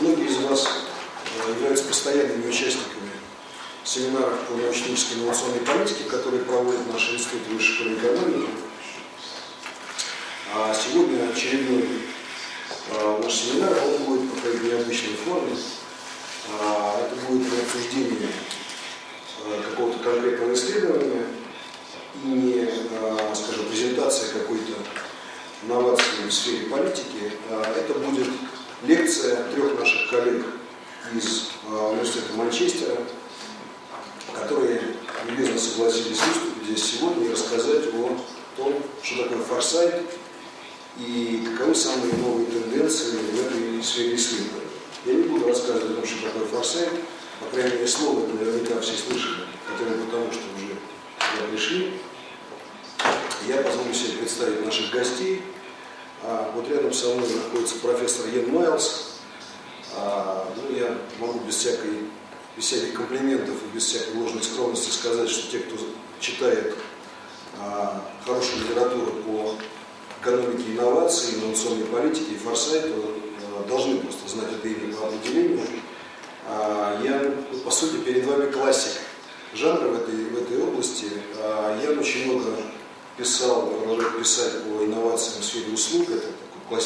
Многие из вас являются постоянными участниками семинаров по научно-технической инновационной политике, которые проводит наш институт Высшей школы экономики. А сегодня очередной наш семинар, он будет проходить в необычной форме. Это будет обсуждение какого-то конкретного исследования и не, скажем, презентация какой-то инновации в сфере политики. Это будет лекция трех наших коллег из университета Манчестера, которые любезно согласились выступить здесь сегодня и рассказать о том, что такое Foresight и каковы самые новые тенденции в этой сфере исследований. Я не буду рассказывать о том, что такое Foresight, по крайней мере, слово это наверняка все слышали, хотя бы потому, что уже сюда пришли. Я позволю себе представить наших гостей. Вот рядом со мной находится профессор Йен Майлз. Я могу без всяких комплиментов и без всякой ложной скромности сказать, что те, кто читает хорошую литературу по экономике инноваций, инновационной политике и форсайту, должны просто знать это имя по определению. Я, по сути, перед вами классик жанра в этой области. Я очень много писал, продолжаю писать по инновациям в сфере услуг. Это такой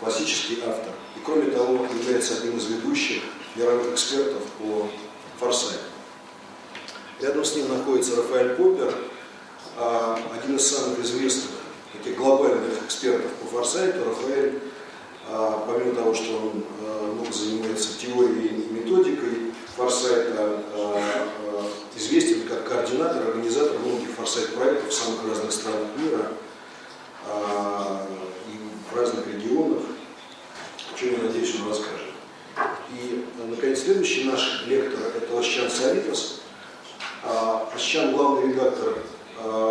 классический автор. И кроме того, является одним из ведущих мировых экспертов по форсайту. Рядом с ним находится Рафаэль Поппер, один из самых известных таких глобальных экспертов по форсайту. Рафаэль, помимо того, что он много занимается теорией и методикой форсайта, известен как координатор, организатор многих форсайт-проектов в самых разных странах мира и в разных регионах, о чем, я надеюсь, он расскажет. И, наконец, следующий наш лектор – это Ощан Саритас. Ощан – главный редактор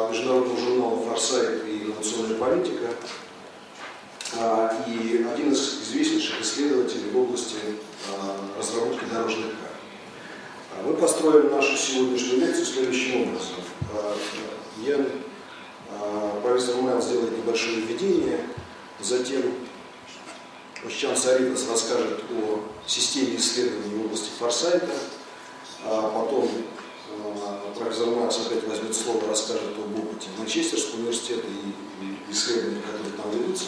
международного журнала «Форсайт» и «Инновационная политика» и один из известнейших исследователей в области разработки дорожных карт. Мы построим нашу сегодняшнюю лекцию следующим образом. Профессор Майлз сделает небольшое введение, затем Ощан Саритас расскажет о системе исследований в области форсайта, потом профессор Майлз опять возьмет слово, расскажет об опыте Манчестерского университета и исследованиях, которые там ведутся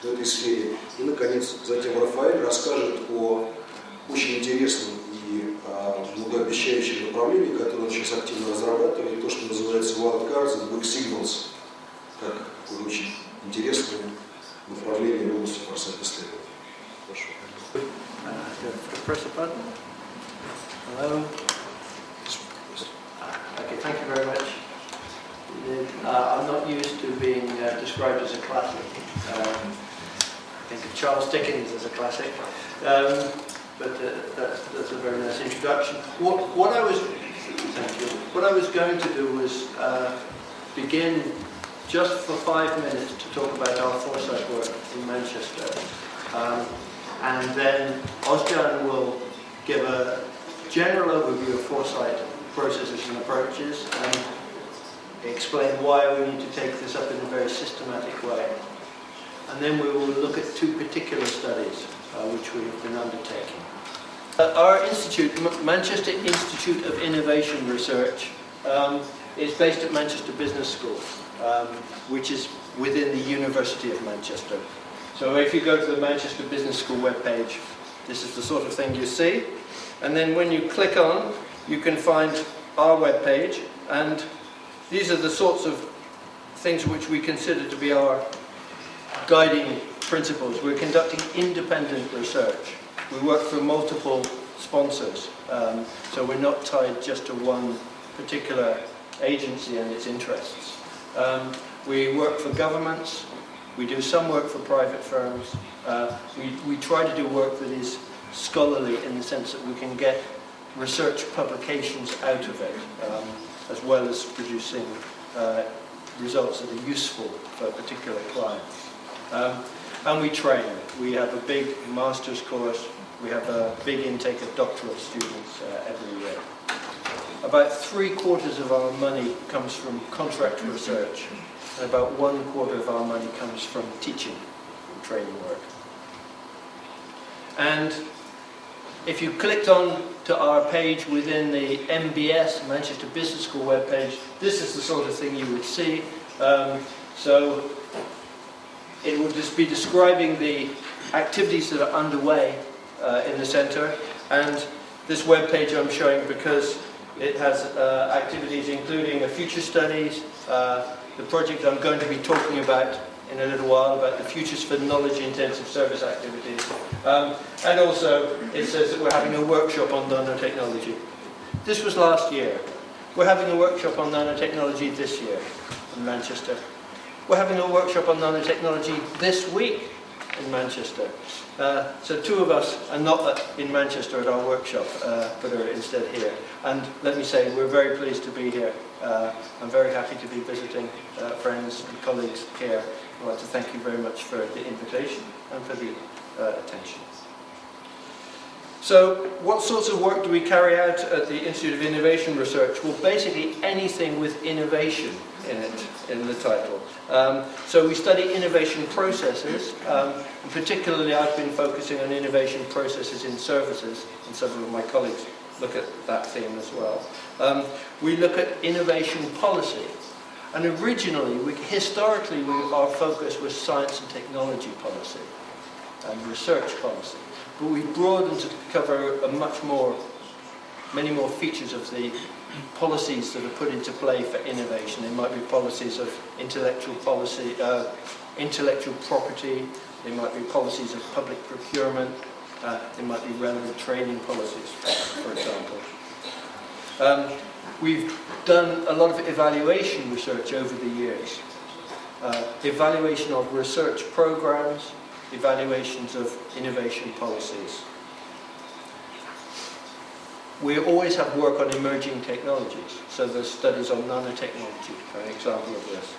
в этой сфере. И, наконец, затем Рафаэль расскажет о очень интересном и многообещающем направлении, которое он сейчас активно разрабатывает, то, что называется wild cards and big signals, как такое очень интересное направление в области форсайт-исследований. Прошу. Press the button. Hello. Okay, thank you very much. I'm not used to being described as a classic. I think of Charles Dickens as a classic, but that's a very nice introduction. What I was going to do was begin just for 5 minutes to talk about our Foresight work in Manchester. And then Ozcan will give a general overview of Foresight processes and approaches and explain why we need to take this up in a very systematic way. And then we will look at 2 particular studies which we have been undertaking. Our institute, Manchester Institute of Innovation Research, is based at Manchester Business School, which is within the University of Manchester. So if you go to the Manchester Business School webpage, this is the sort of thing you see. And then when you click on, you can find our webpage, and these are the sorts of things which we consider to be our guiding principles. We're conducting independent research. We work for multiple sponsors, so we're not tied just to one particular agency and its interests. We work for governments. We do some work for private firms. We try to do work that is scholarly in the sense that we can get research publications out of it, as well as producing results that are useful for particular clients. And we train. We have a big master's course. We have a big intake of doctoral students every year. About 3/4 of our money comes from contract research, and about 1/4 of our money comes from teaching and training work. And if you clicked on to our page within the MBS, Manchester Business School webpage, this is the sort of thing you would see. So it would just be describing the activities that are underway in the centre. And this webpage I'm showing because it has activities including a future studies, the project I'm going to be talking about in a little while about the futures for knowledge-intensive service activities. And also it says that we're having a workshop on nanotechnology. This was last year. We're having a workshop on nanotechnology this year in Manchester. We're having a workshop on nanotechnology this week in Manchester. So two of us are not in Manchester at our workshop, but are instead here. And let me say, we're very pleased to be here. I'm very happy to be visiting friends and colleagues here. I'd like to thank you very much for the invitation and for the attention. So, what sorts of work do we carry out at the Institute of Innovation Research? Well, basically anything with innovation in it, in the title. So we study innovation processes, and particularly I've been focusing on innovation processes in services, and several of my colleagues look at that theme as well. We look at innovation policy, and originally, historically, our focus was science and technology policy and research policy, but we broadened to cover many more features of the policies that are put into play for innovation. They might be policies of intellectual property, they might be policies of public procurement, they might be relevant training policies, for example. We've done a lot of evaluation research over the years. Evaluation of research programs, evaluations of innovation policies. We always have work on emerging technologies, so there's studies on nanotechnology, for an example of this.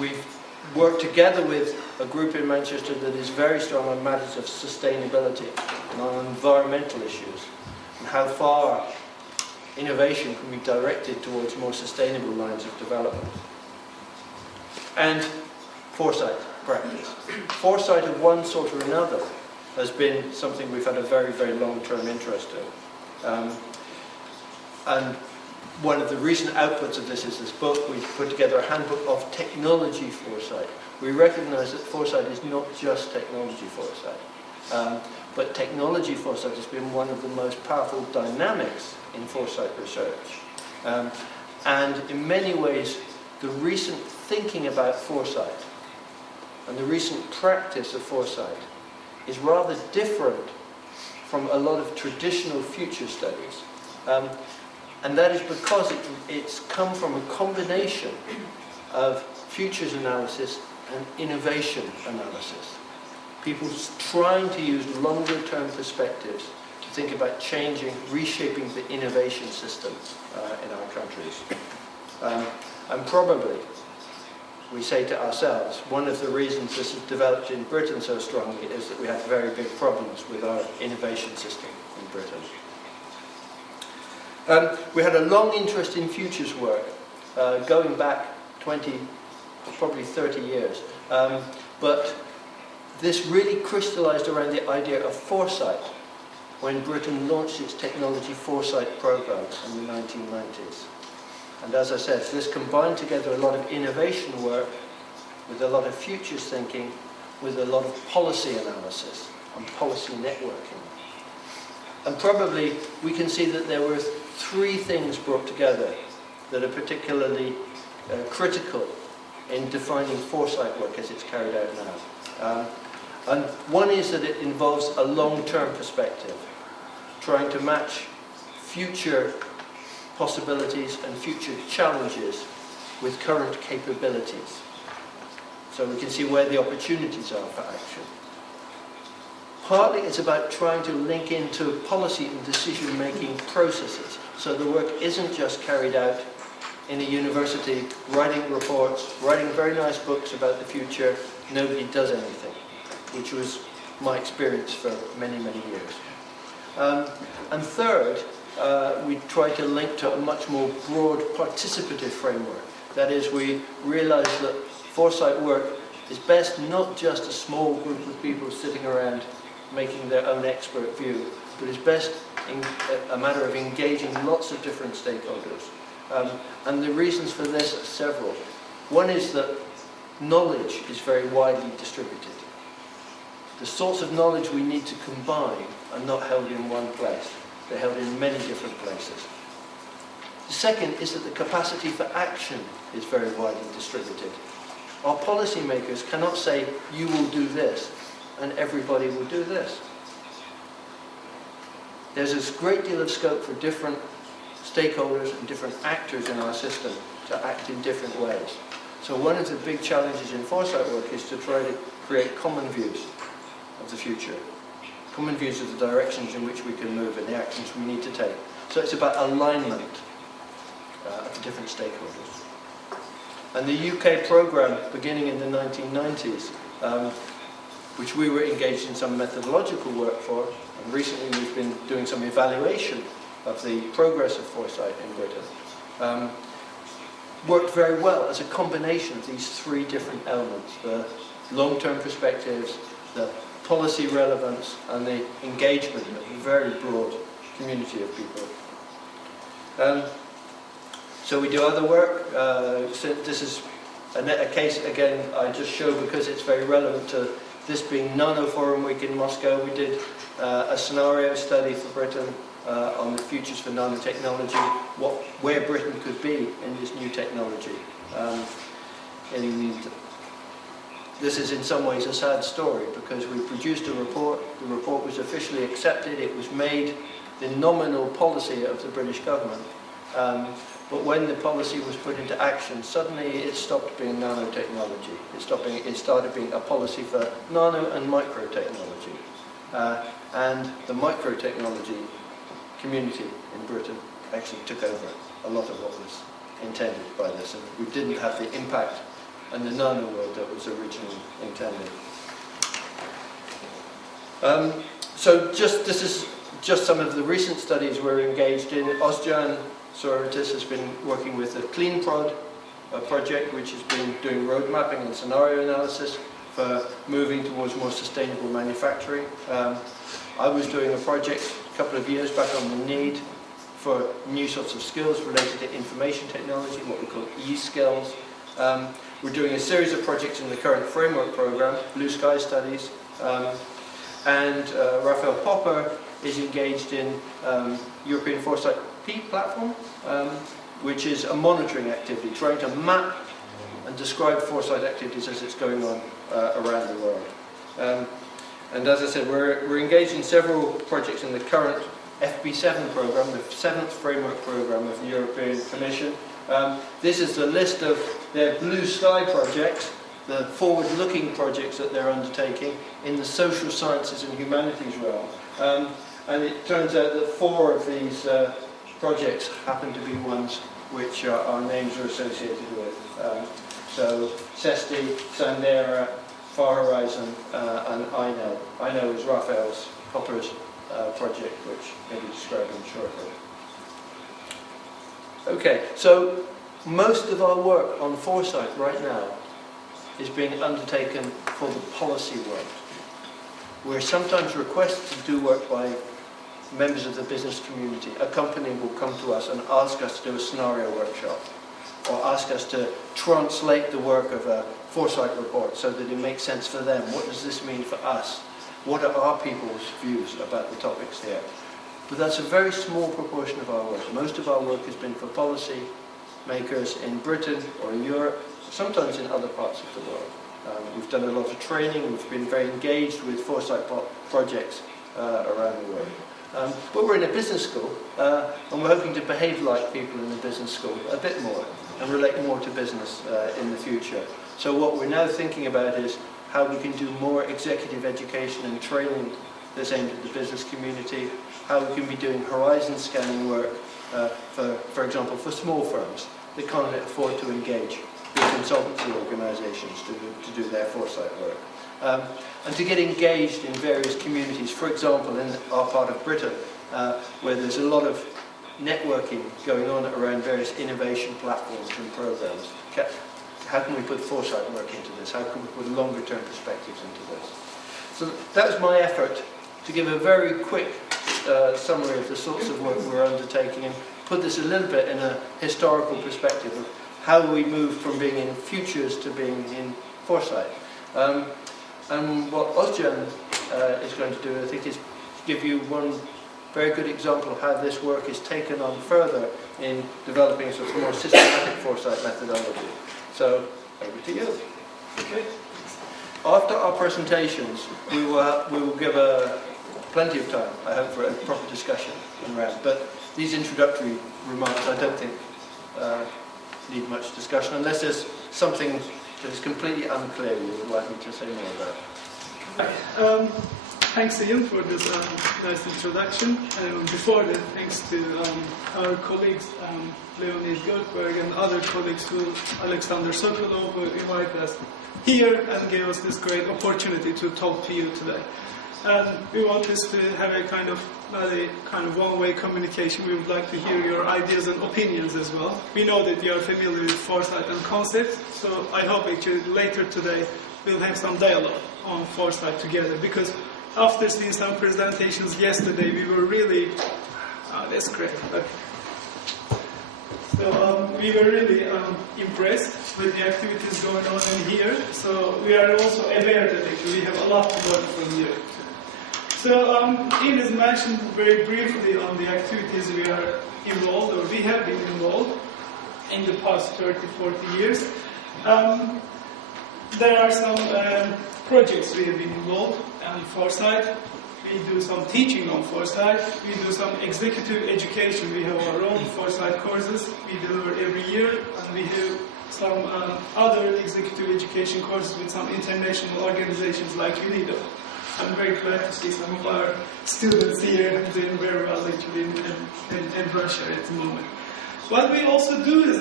We've worked together with a group in Manchester that is very strong on matters of sustainability and on environmental issues, and how far innovation can be directed towards more sustainable lines of development. And foresight practice. Foresight of one sort or another has been something we've had a very, very long-term interest in. And one of the recent outputs of this is this book. We've put together a handbook of technology foresight. We recognise that foresight is not just technology foresight, but technology foresight has been one of the most powerful dynamics in foresight research. And in many ways, the recent thinking about foresight and the recent practice of foresight is rather different from a lot of traditional future studies. And that is because it's come from a combination of futures analysis and innovation analysis. People trying to use longer-term perspectives to think about changing, reshaping the innovation system in our countries. And probably, we say to ourselves, one of the reasons this has developed in Britain so strongly is that we have very big problems with our innovation system in Britain. We had a long interest in futures work, going back 20, probably 30 years. But this really crystallized around the idea of foresight when Britain launched its technology foresight program in the 1990s. And as I said, this combined together a lot of innovation work with a lot of futures thinking, with a lot of policy analysis and policy networking. And probably we can see that there were three things brought together that are particularly critical in defining foresight work as it's carried out now. And one is that it involves a long-term perspective, trying to match future possibilities and future challenges with current capabilities. So we can see where the opportunities are for action. Partly it's about trying to link into policy and decision-making processes. So the work isn't just carried out in a university, writing reports, writing very nice books about the future, nobody does anything, which was my experience for many, many years. And third, we try to link to a much more broad participative framework. That is, we realize that foresight work It's best not just a small group of people sitting around making their own expert view, but it's best a matter of engaging lots of different stakeholders. And the reasons for this are several. One is that knowledge is very widely distributed. The sorts of knowledge we need to combine are not held in one place. They're held in many different places. The second is that the capacity for action is very widely distributed. Our policymakers cannot say, you will do this, and everybody will do this. There's a great deal of scope for different stakeholders and different actors in our system to act in different ways. So one of the big challenges in Foresight work is to try to create common views of the future, common views of the directions in which we can move and the actions we need to take. So it's about alignment of the different stakeholders. And the UK programme, beginning in the 1990s, which we were engaged in some methodological work for, and recently we've been doing some evaluation of the progress of Foresight in Britain, worked very well as a combination of these three different elements: the long-term perspectives, the policy relevance, and the engagement of a very broad community of people. So we do other work. So this is a case, again, I just show because it's very relevant to this being Nano Forum Week in Moscow. We did a scenario study for Britain on the futures for nanotechnology, where Britain could be in this new technology. This is in some ways a sad story because we produced a report, the report was officially accepted, it was made the nominal policy of the British government, but when the policy was put into action, suddenly it stopped being nanotechnology. It started being a policy for nano and microtechnology. And the microtechnology community in Britain actually took over a lot of what was intended by this, and we didn't have the impact and the nano world that was originally intended. So this is just some of the recent studies we're engaged in. Ozcan Sorotis has been working with the CleanProd project, which has been doing road mapping and scenario analysis for moving towards more sustainable manufacturing. I was doing a project a couple of years back on the need for new sorts of skills related to information technology, what we call e-skills. We're doing a series of projects in the current framework program, Blue Sky Studies, and Raphael Popper is engaged in European Foresight P platform, which is a monitoring activity, trying to map and describe Foresight activities as it's going on around the world. And as I said, we're engaged in several projects in the current FP7 program, the 7th framework program of the European Commission. This is the list of their Blue Sky projects, the forward-looking projects that they're undertaking in the social sciences and humanities realm. And it turns out that 4 of these projects happen to be ones which our names are associated with. So CESTI, Sandera, Far Horizon, and I know is Raphael's Popper's project, which may be described shortly. Okay, so most of our work on Foresight right now is being undertaken for the policy world. We're sometimes requested to do work by members of the business community. A company will come to us and ask us to do a scenario workshop, or ask us to translate the work of a Foresight report so that it makes sense for them. What does this mean for us? What are our people's views about the topics here? But that's a very small proportion of our work. Most of our work has been for policy makers in Britain or in Europe, sometimes in other parts of the world. We've done a lot of training, we've been very engaged with Foresight projects around the world. But we're in a business school, and we're hoping to behave like people in the business school a bit more, and relate more to business in the future. So what we're now thinking about is how we can do more executive education and training that's aimed at the business community, how we can be doing horizon scanning work, for example, for small firms that can't afford to engage with consultancy organisations to do their Foresight work. And to get engaged in various communities, for example, in our part of Britain, where there's a lot of networking going on around various innovation platforms and programs. how can we put foresight work into this? How can we put longer term perspectives into this? So that was my effort to give a very quick summary of the sorts of work we're undertaking and put this a little bit in a historical perspective of how we moved from being in futures to being in foresight. And what Özcan is going to do, I think, is give you one very good example of how this work is taken on further in developing a sort of more systematic foresight methodology. So, over to you. Okay. After our presentations, we will give plenty of time, I hope, for a proper discussion around. But these introductory remarks, I don't think, need much discussion, unless there's something that is completely unclear you would like me to say more about. Thanks, Ian, for this nice introduction. Before that, thanks to our colleagues, Leonid Goldberg and other colleagues, Alexander Sokolov, who invited us here and gave us this great opportunity to talk to you today. And we want this to have a kind of one-way communication. We would like to hear your ideas and opinions as well. We know that you are familiar with foresight and concepts, so I hope actually later today we'll have some dialogue on foresight together, because after seeing some presentations yesterday, we were really, that's great. Okay. So we were really impressed with the activities going on in here. So we are also aware that actually we have a lot to learn from you. So Ian has mentioned very briefly on the activities we are involved, or we have been involved in the past 30, 40 years. There are some projects we have been involved in foresight. We do some teaching on foresight. We do some executive education. We have our own foresight courses we deliver every year, and we have some other executive education courses with some international organizations like UNIDO. I'm very glad to see some of our students here doing very well actually in Russia at the moment. What we also do is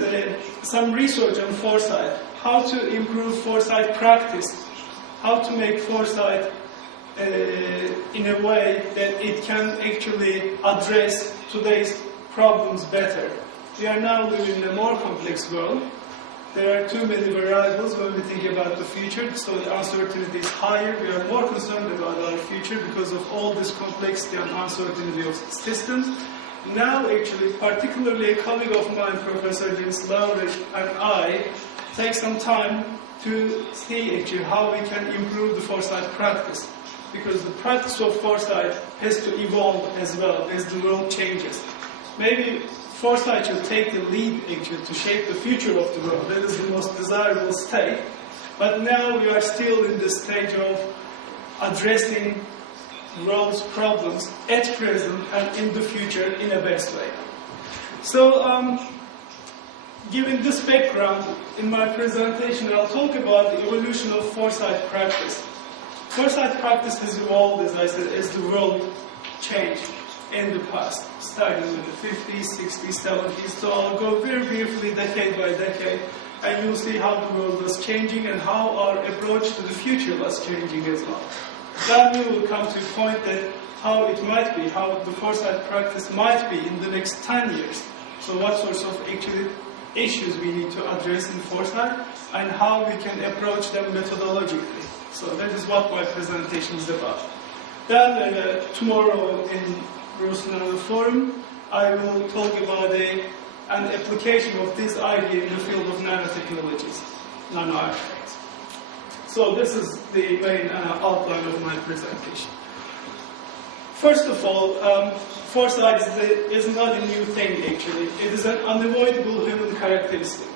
some research on foresight, how to improve foresight practice, how to make foresight in a way that it can actually address today's problems better. We are now living in a more complex world. There are too many variables when we think about the future, so the uncertainty is higher. We are more concerned about our future because of all this complexity and uncertainty of systems. Now, actually, particularly a colleague of mine, Professor James Lowry, and I take some time to see actually how we can improve the foresight practice, because the practice of foresight has to evolve as well as the world changes. Maybe foresight should take the lead actually to shape the future of the world. That is the most desirable state. But now we are still in the stage of addressing world's problems at present and in the future in a best way. So, given this background, in my presentation I'll talk about the evolution of foresight practice. Foresight practice has evolved, as I said, as the world changed in the past, starting with the 50s, 60s, 70s. So I'll go very briefly decade by decade, and you'll see how the world was changing and how our approach to the future was changing as well. Then we will come to a point that how it might be, how the foresight practice might be in the next 10 years. So what sorts of actually issues we need to address in foresight and how we can approach them methodologically. So that is what my presentation is about. Then tomorrow in Brussels Forum, I will talk about an application of this idea in the field of nanotechnologies, nanoartifacts. So this is the main outline of my presentation. First of all, foresight is not a new thing actually. It is an unavoidable human characteristic.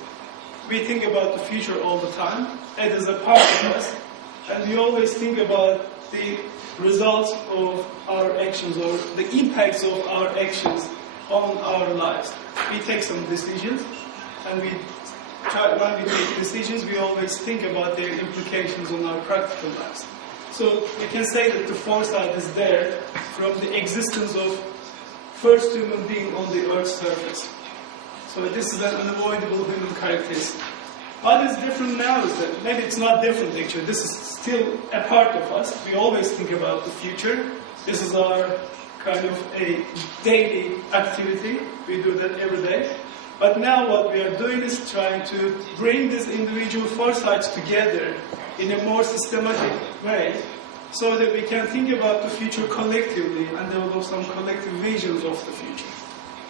We think about the future all the time. It is a part of us. And we always think about the results of our actions or the impacts of our actions on our lives. We take some decisions, and when we take decisions, we always think about their implications on our practical lives. So we can say that the foresight is there from the existence of first human being on the Earth's surface. So this is an unavoidable human characteristic. What is different now is that, maybe it's not different actually, this is still a part of us. We always think about the future. This is our kind of a daily activity. We do that every day. But now what we are doing is trying to bring these individual foresights together in a more systematic way so that we can think about the future collectively and develop some collective visions of the future.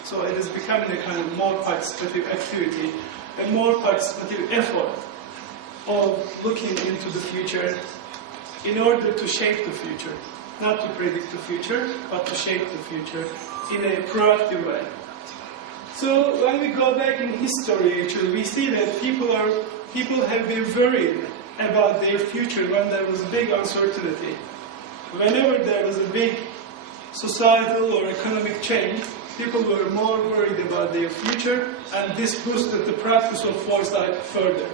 So it is becoming a kind of more participative activity, a more participative effort of looking into the future in order to shape the future. Not to predict the future, but to shape the future in a proactive way. So when we go back in history, actually, we see that people have been worried about their future when there was big uncertainty. Whenever there was a big societal or economic change, people were more worried about their future, and this boosted the practice of foresight further.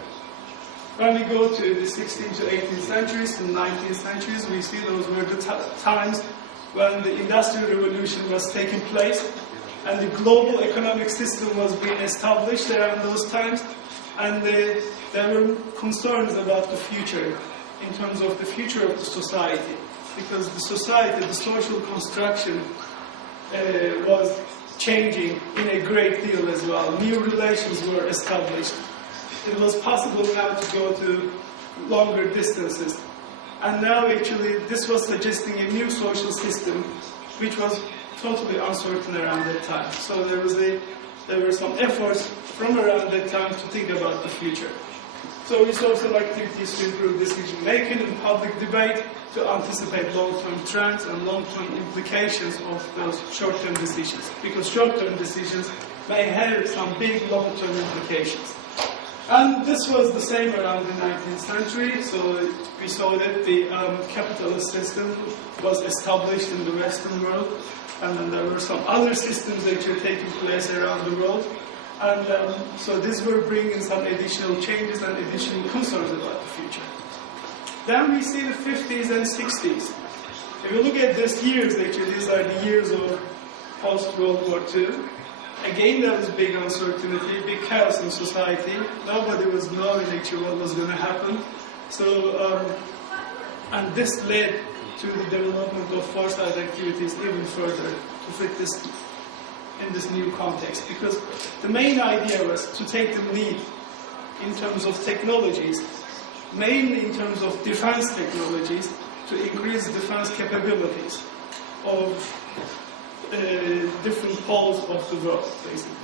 When we go to the 16th to 18th centuries, to the 19th centuries, we see those were the times when the Industrial Revolution was taking place, and the global economic system was being established around those times, and there were concerns about the future, in terms of the future of the society, because the society, the social construction was changing in a great deal as well. New relations were established. It was possible now to go to longer distances. And now actually this was suggesting a new social system which was totally uncertain around that time. So there were some efforts from around that time to think about the future. So we saw some activities to improve decision making and public debate, to anticipate long-term trends and long-term implications of those short-term decisions, because short-term decisions may have some big long-term implications. And this was the same around the 19th century, so we saw that the capitalist system was established in the Western world, and then there were some other systems that were taking place around the world, and so these were bringing some additional changes and additional concerns about the future. Then we see the 50s and 60s. If you look at these years, actually, these are the years of post-World War II. Again, there was big uncertainty, big chaos in society. Nobody was knowing actually what was going to happen. So, and this led to the development of foresight activities even further to fit this in this new context. Because the main idea was to take the lead in terms of technologies, mainly in terms of defense technologies, to increase defense capabilities of different poles of the world, basically.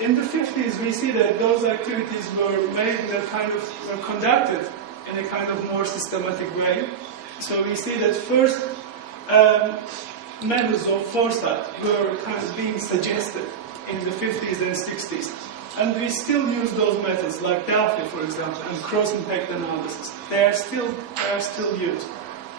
In the 50s, we see that those activities were made in a kind of, were conducted in a kind of more systematic way. So we see that first methods of foresight were kind of being suggested in the 50s and 60s. And we still use those methods, like Delphi, for example, and cross-impact analysis. They are still used.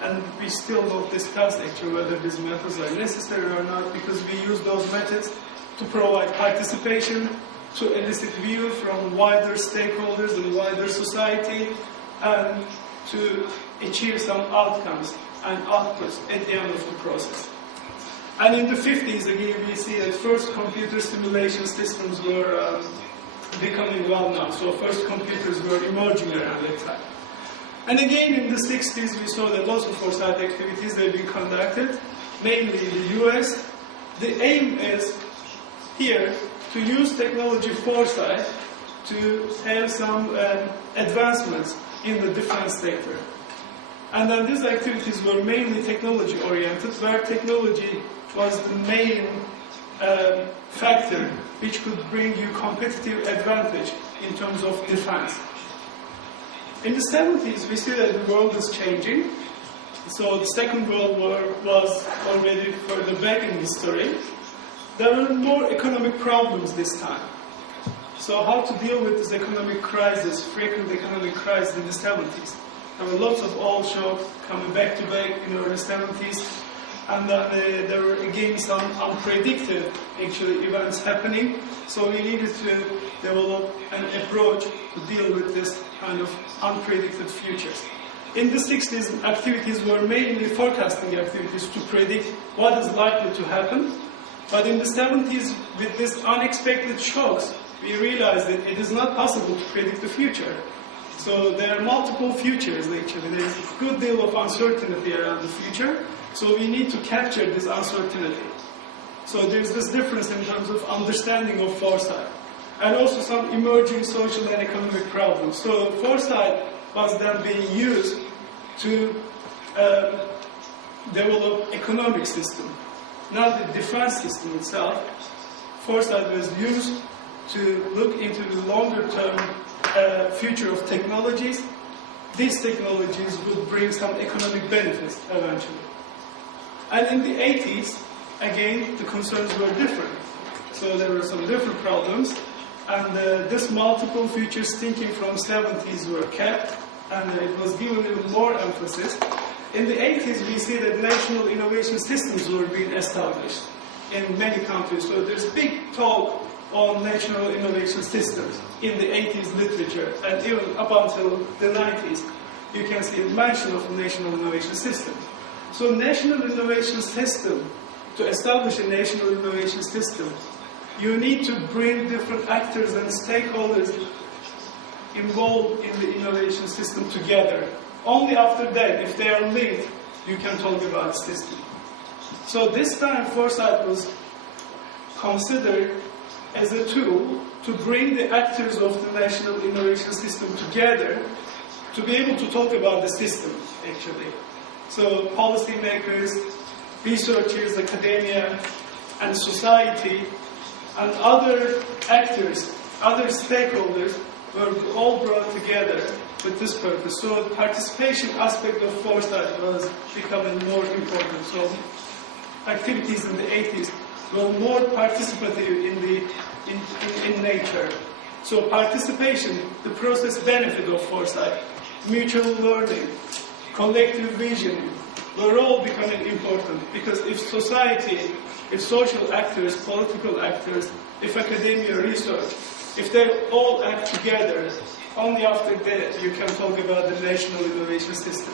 And we still don't discuss actually whether these methods are necessary or not, because we use those methods to provide participation, to elicit view from wider stakeholders and wider society, and to achieve some outcomes and outputs at the end of the process. And in the 50s, again, we see that first computer simulation systems were becoming well known. So first computers were emerging around that time. And again, in the 60s, we saw that lots of foresight activities have been conducted, mainly in the US. The aim is here to use technology foresight to have some advancements in the defense sector. And then these activities were mainly technology-oriented, where technology was the main factor which could bring you competitive advantage in terms of defense. In the 70s, we see that the world is changing. So the Second World War was already further back in history. There were more economic problems this time. So how to deal with this economic crisis, frequent economic crisis in the 70s? There were lots of oil shocks coming back to back in the early 70s. And there were again some unpredicted actually events happening. So we needed to develop an approach to deal with this kind of unpredicted futures. In the 60s, activities were mainly forecasting activities to predict what is likely to happen. But in the 70s, with these unexpected shocks, we realized that it is not possible to predict the future. So there are multiple futures actually. There is a good deal of uncertainty around the future. So we need to capture this uncertainty. So there's this difference in terms of understanding of foresight. And also some emerging social and economic problems. So foresight was then being used to develop economic system. Not the defense system itself. Foresight was used to look into the longer term future of technologies. These technologies would bring some economic benefits eventually. And in the 80s, again, the concerns were different. So there were some different problems. And this multiple futures thinking from 70s were kept, and it was given even more emphasis. In the 80s, we see that national innovation systems were being established in many countries. So there's big talk on national innovation systems in the 80s literature, and even up until the 90s, you can see a mention of a national innovation system. So national innovation system, to establish a national innovation system, you need to bring different actors and stakeholders involved in the innovation system together. Only after that, if they are linked, you can talk about the system. So this time, Foresight was considered as a tool to bring the actors of the national innovation system together to be able to talk about the system, actually. So policymakers, researchers, academia, and society, and other actors, other stakeholders were all brought together with this purpose. So the participation aspect of Foresight was becoming more important. So activities in the 80s were more participative in nature. So participation, the process benefit of Foresight, mutual learning, collective vision, were all becoming important. Because if society, if social actors, political actors, if academia, research, if they all act together, only after that you can talk about the national innovation system.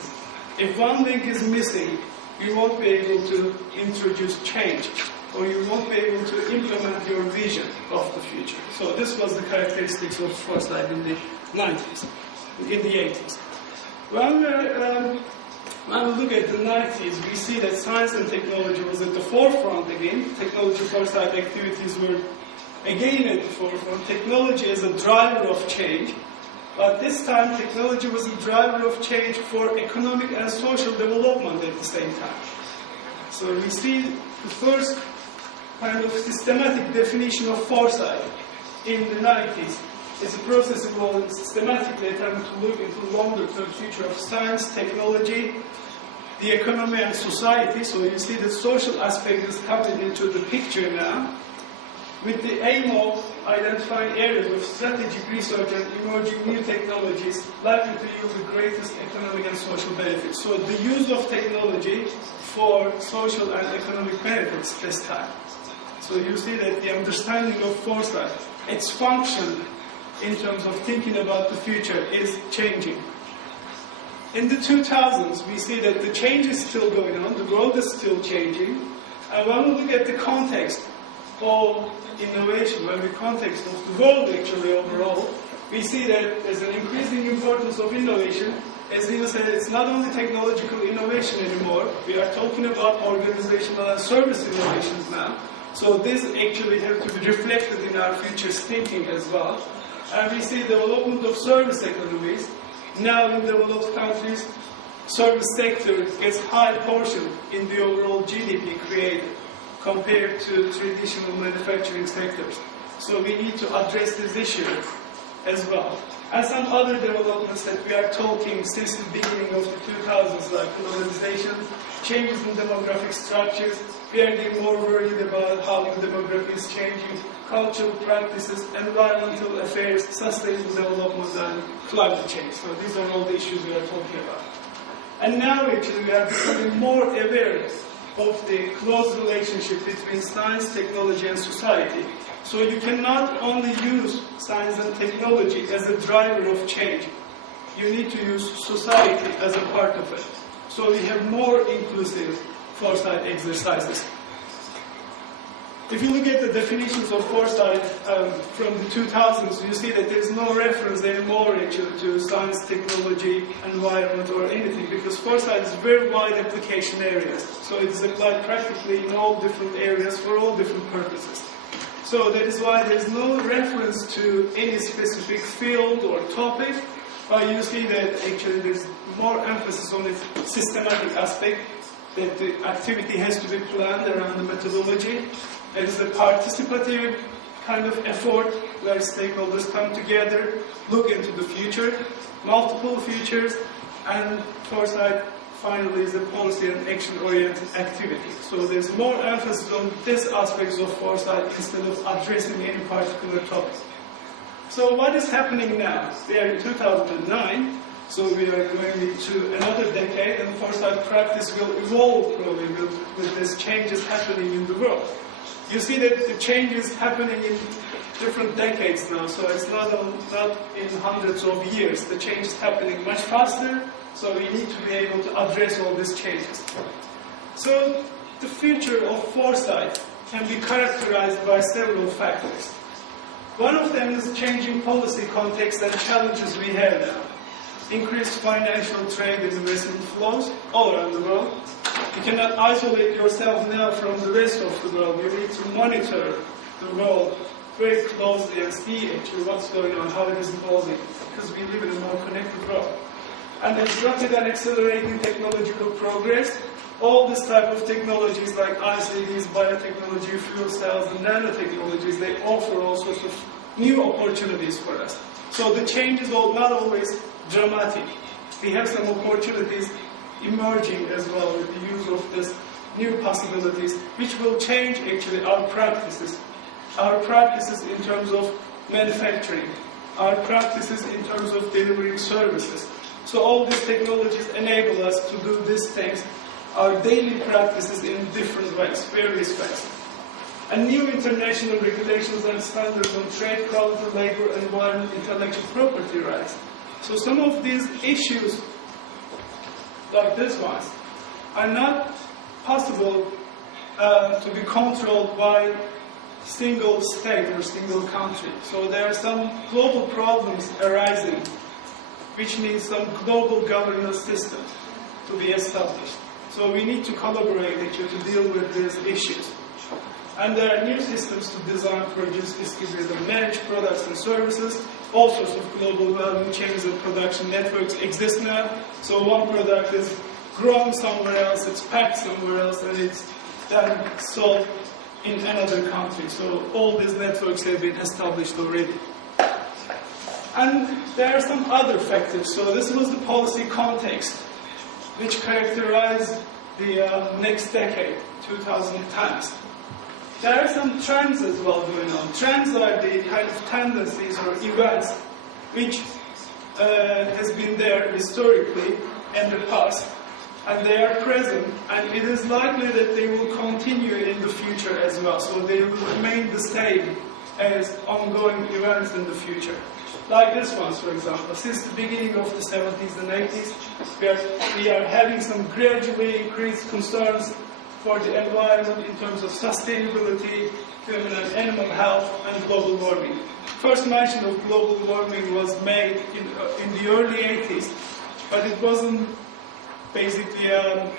If one link is missing, you won't be able to introduce change, or you won't be able to implement your vision of the future. So this was the characteristics of Foresight in the 90s, in the 80s. When we look at the 90s, we see that science and technology was at the forefront again. Technology foresight activities were again at the forefront. Technology as a driver of change. But this time, technology was a driver of change for economic and social development at the same time. So we see the first kind of systematic definition of foresight in the 90s. It's a process involving systematically attempting to look into the longer-term future of science, technology, the economy and society. So you see the social aspect is coming into the picture now, with the aim of identifying areas of strategic research and emerging new technologies likely to yield the greatest economic and social benefits. So the use of technology for social and economic benefits this time. So you see that the understanding of foresight, its function in terms of thinking about the future, is changing. In the 2000s, we see that the change is still going on, the world is still changing, and when we look at the context of innovation, when the context of the world actually overall, we see that there's an increasing importance of innovation. As Nina said, it's not only technological innovation anymore, we are talking about organizational and service innovations now. So this actually has to be reflected in our futures thinking as well. And we see development of service economies. Now in developed countries, service sector gets high portion in the overall GDP created compared to traditional manufacturing sectors. So we need to address this issue as well. And some other developments that we are talking since the beginning of the 2000s, like globalization, changes in demographic structures. We are getting more worried about how the demography is changing, cultural practices, environmental affairs, sustainable development, and climate change. So these are all the issues we are talking about. And now actually we are becoming more aware of the close relationship between science, technology, and society. So you cannot only use science and technology as a driver of change. You need to use society as a part of it. So we have more inclusive foresight exercises. If you look at the definitions of foresight from the 2000s, you see that there's no reference anymore actually to science, technology, environment, or anything, because foresight is very wide application areas. So it is applied practically in all different areas for all different purposes. So that is why there's no reference to any specific field or topic, but you see that actually there's more emphasis on the systematic aspect, that the activity has to be planned around the methodology. It is a participative kind of effort where stakeholders come together, look into the future, multiple futures, and foresight finally is a policy and action-oriented activity. So there's more emphasis on these aspects of foresight instead of addressing any particular topic. So what is happening now? We are in 2009, so we are going into another decade, and foresight practice will evolve probably with these changes happening in the world. You see that the change is happening in different decades now, so it's not in hundreds of years. The change is happening much faster, so we need to be able to address all these changes. So the future of foresight can be characterized by several factors. One of them is changing policy context and challenges we have now. Increased financial trade and investment flows all around the world. You cannot isolate yourself now from the rest of the world. You need to monitor the world very closely and see actually what's going on, how it is evolving, because we live in a more connected world. And there's rapid and accelerating technological progress. All this type of technologies like ICDs, biotechnology, fuel cells, and nanotechnologies, they offer all sorts of new opportunities for us. So the change is not always dramatic. We have some opportunities emerging as well with the use of these new possibilities, which will change actually our practices. Our practices in terms of manufacturing, our practices in terms of delivering services. So all these technologies enable us to do these things, our daily practices in different ways, various ways. And new international regulations and standards on trade, quality, labor, environment, intellectual property rights. So some of these issues, like this ones, are not possible to be controlled by single state or single country. So there are some global problems arising, which needs some global governance system to be established. So we need to collaborate actually to deal with these issues. And there are new systems to design, produce, distribute, and manage products and services. All sorts of global value chains and production networks exist now. So one product is grown somewhere else, it's packed somewhere else, and it's then sold in another country. So all these networks have been established already. And there are some other factors. So this was the policy context, which characterized the next decade, 2010s. There are some trends as well going on. Trends are the kind of tendencies or events which has been there historically in the past, and they are present, and it is likely that they will continue in the future as well. So they will remain the same as ongoing events in the future. Like this one, for example. Since the beginning of the 70s and 80s, we are having some gradually increased concerns for the environment in terms of sustainability, human and animal health, and global warming. First mention of global warming was made in the early 80s, but it wasn't basically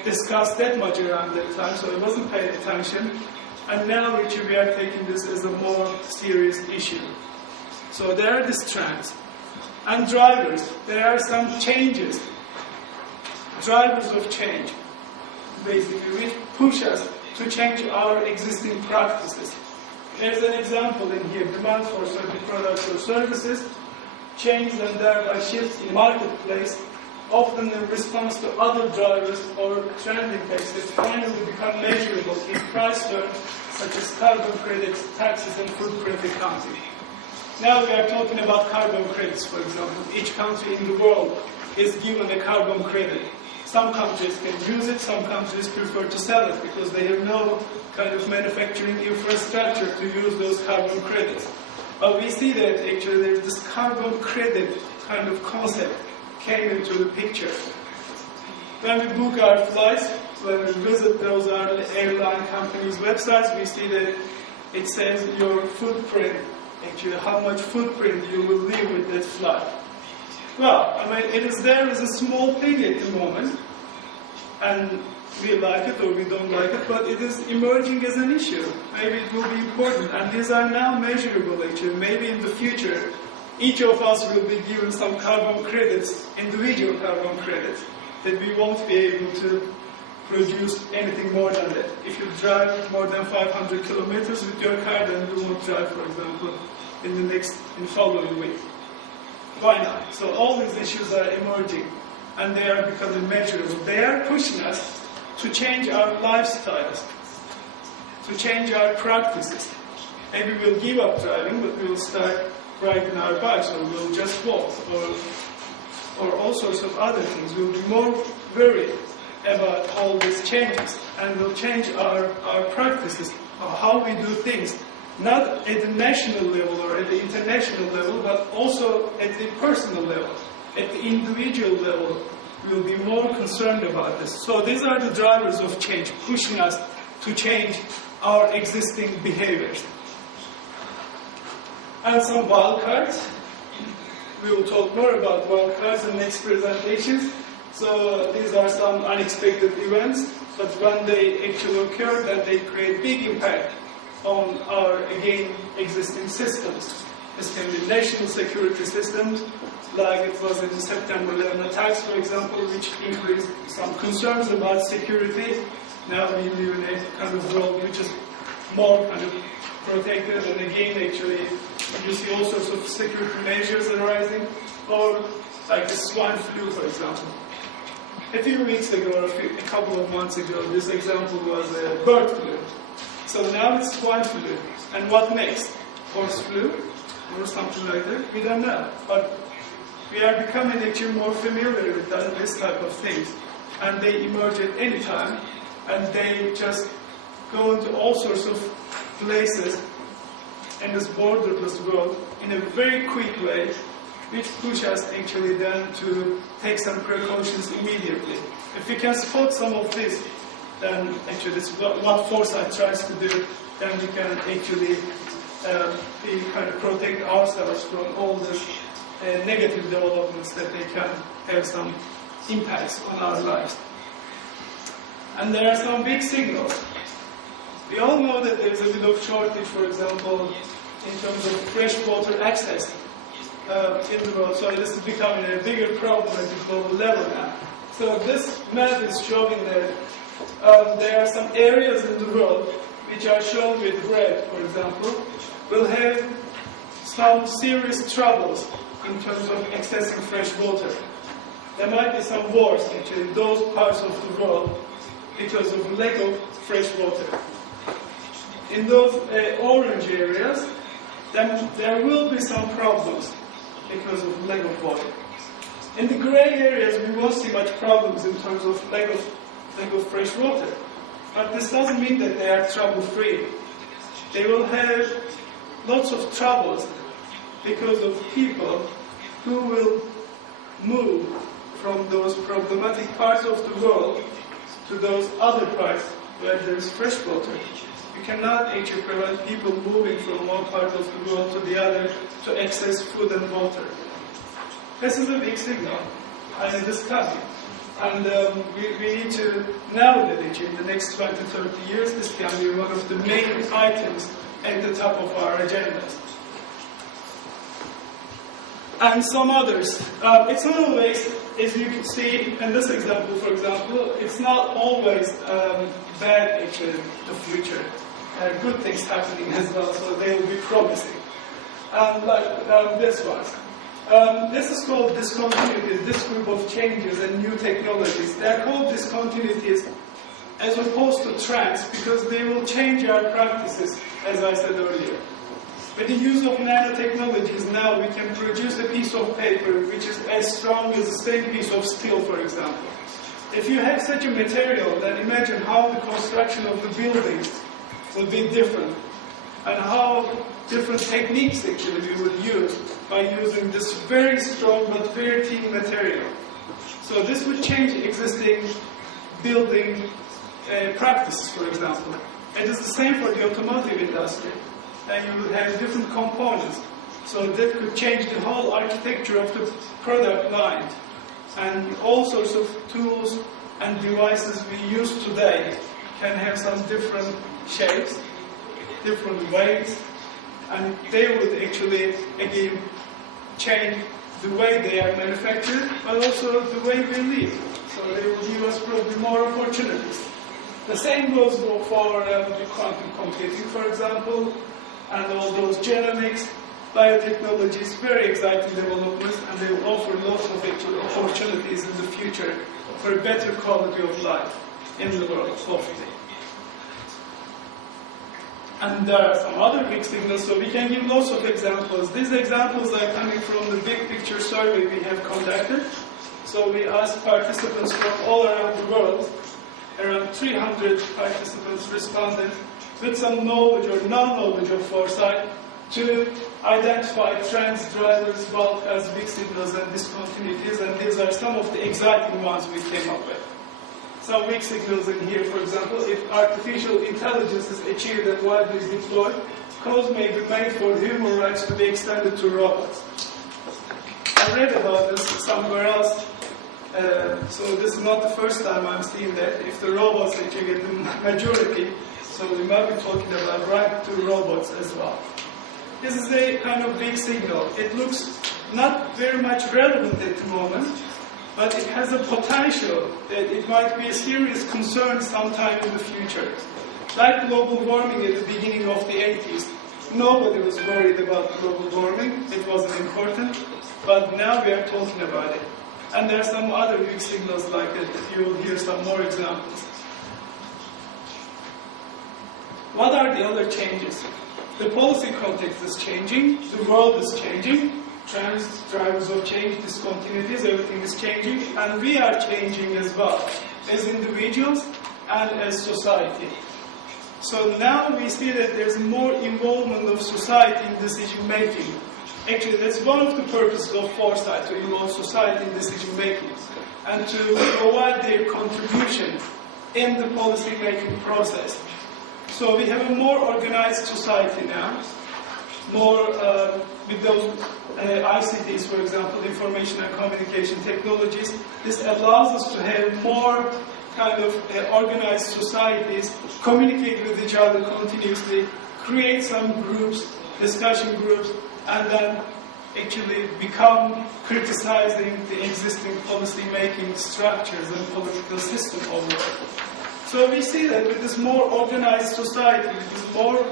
discussed that much around that time, so it wasn't paid attention. And now actually we are taking this as a more serious issue. So there are these trends. And drivers, there are some changes, drivers of change, basically, which push us to change our existing practices. There's an example in here: demand for certain products or services change and thereby shifts in marketplace, often in response to other drivers or trend effects that finally become measurable in price terms, such as carbon credits, taxes, and footprint accounting. Now we are talking about carbon credits, for example. Each country in the world is given a carbon credit. Some countries can use it, some countries prefer to sell it because they have no kind of manufacturing infrastructure to use those carbon credits. But we see that actually there's this carbon credit kind of concept came into the picture. When we book our flights, when we visit those airline companies' websites, we see that it says your footprint, actually how much footprint you will leave with that flight. Well, I mean, it is there as a small thing at the moment, and we like it or we don't like it, but it is emerging as an issue. Maybe it will be important, and these are now measurable actually. Maybe in the future, each of us will be given some carbon credits, individual carbon credits, that we won't be able to produce anything more than that. If you drive more than 500 kilometers with your car, then you won't drive, for example, in the following week. Why not? So all these issues are emerging, and they are becoming measurable. They are pushing us to change our lifestyles, to change our practices. Maybe we'll give up driving, but we'll start riding our bikes, or we'll just walk, or all sorts of other things. We'll be more worried about all these changes, and we'll change our practices, how we do things, not at the national level or at the international level, but also at the personal level, at the individual level. We'll be more concerned about this. So these are the drivers of change, pushing us to change our existing behaviors. And some wildcards. We will talk more about wildcards in next presentations. So these are some unexpected events, but when they actually occur, then they create big impact on our, again, existing systems. This can be national security systems, like it was in the September 11 attacks, for example, which increased some concerns about security. Now we live in a kind of world which is more kind of protected, and again, actually, you see all sorts of security measures arising, or like the swine flu, for example. A few weeks ago, or a couple of months ago, this example was a bird flu. So now it's swine flu. And what next? Horse flu? Or something like that? We don't know. But we are becoming actually more familiar with this type of things. And they emerge at any time. And they just go into all sorts of places in this borderless world in a very quick way, which push us actually then to take some precautions immediately. If we can spot some of this, then actually this is what Foresight tries to do, then we can actually kind of protect ourselves from all these negative developments that they can have some impacts on our lives. And there are some big signals. We all know that there is a bit of shortage, for example, in terms of fresh water access in the world. So this is becoming a bigger problem at the global level now. So this map is showing that there are some areas in the world which are shown with red, for example, will have some serious troubles in terms of accessing fresh water. There might be some wars actually in those parts of the world because of lack of fresh water. In those orange areas, then there will be some problems because of lack of water. In the gray areas, we won't see much problems in terms of lack of fresh water. But this doesn't mean that they are trouble-free. They will have lots of troubles because of people who will move from those problematic parts of the world to those other parts where there is fresh water. You cannot actually prevent people moving from one part of the world to the other to access food and water. This is a big signal, and it is coming. And we need to know that actually in the next 20 to 30 years, this can be one of the main items at the top of our agendas. And some others. It's not always, as you can see in this example, for example, it's not always bad actually, the future. Good things happening as well, so they will be promising. Like this one. This is called discontinuities, this group of changes and new technologies. They are called discontinuities as opposed to trends because they will change our practices, as I said earlier. With the use of nanotechnologies now, we can produce a piece of paper which is as strong as the same piece of steel, for example. If you have such a material, then imagine how the construction of the buildings will be different, and how different techniques actually we would use by using this very strong but very thin material. So this would change existing building practices, for example. It is the same for the automotive industry. And you will have different components. So that could change the whole architecture of the product line. And all sorts of tools and devices we use today can have some different shapes, different weights, and they would actually, again, change the way they are manufactured, but also the way we live. So they will give us probably more opportunities. The same goes for the quantum computing, for example, and all those genomics, biotechnologies, very exciting developments, and they will offer lots of actual opportunities in the future for a better quality of life in the world, hopefully. And there are some other big signals, so we can give lots of examples. These examples are coming from the big picture survey we have conducted. So we asked participants from all around the world, around 300 participants responded with some knowledge or non-knowledge of Foresight to identify trends, drivers, bulkheads, big signals and discontinuities, and these are some of the exciting ones we came up with. Some weak signals in here, for example, if artificial intelligence is achieved and widely deployed, calls may be made for human rights to be extended to robots. I read about this somewhere else, so this is not the first time I'm seeing that. If the robots actually get the majority, so we might be talking about right to robots as well. This is a kind of big signal. It looks not very much relevant at the moment, but it has a potential that it might be a serious concern sometime in the future. Like global warming at the beginning of the 80s, nobody was worried about global warming. It wasn't important, but now we are talking about it. And there are some other big signals like it. You will hear some more examples. What are the other changes? The policy context is changing, the world is changing, trends, drivers of change, discontinuities, everything is changing, and we are changing as well, as individuals and as society. So now we see that there's more involvement of society in decision making. Actually, that's one of the purposes of Foresight, to involve society in decision making and to provide their contribution in the policy making process. So we have a more organized society now, more with those ICTs, for example, information and communication technologies. This allows us to have more kind of organized societies, communicate with each other continuously, create some groups, discussion groups, and then actually become criticizing the existing policy-making structures and political system overall. So we see that with this more organized society, with this more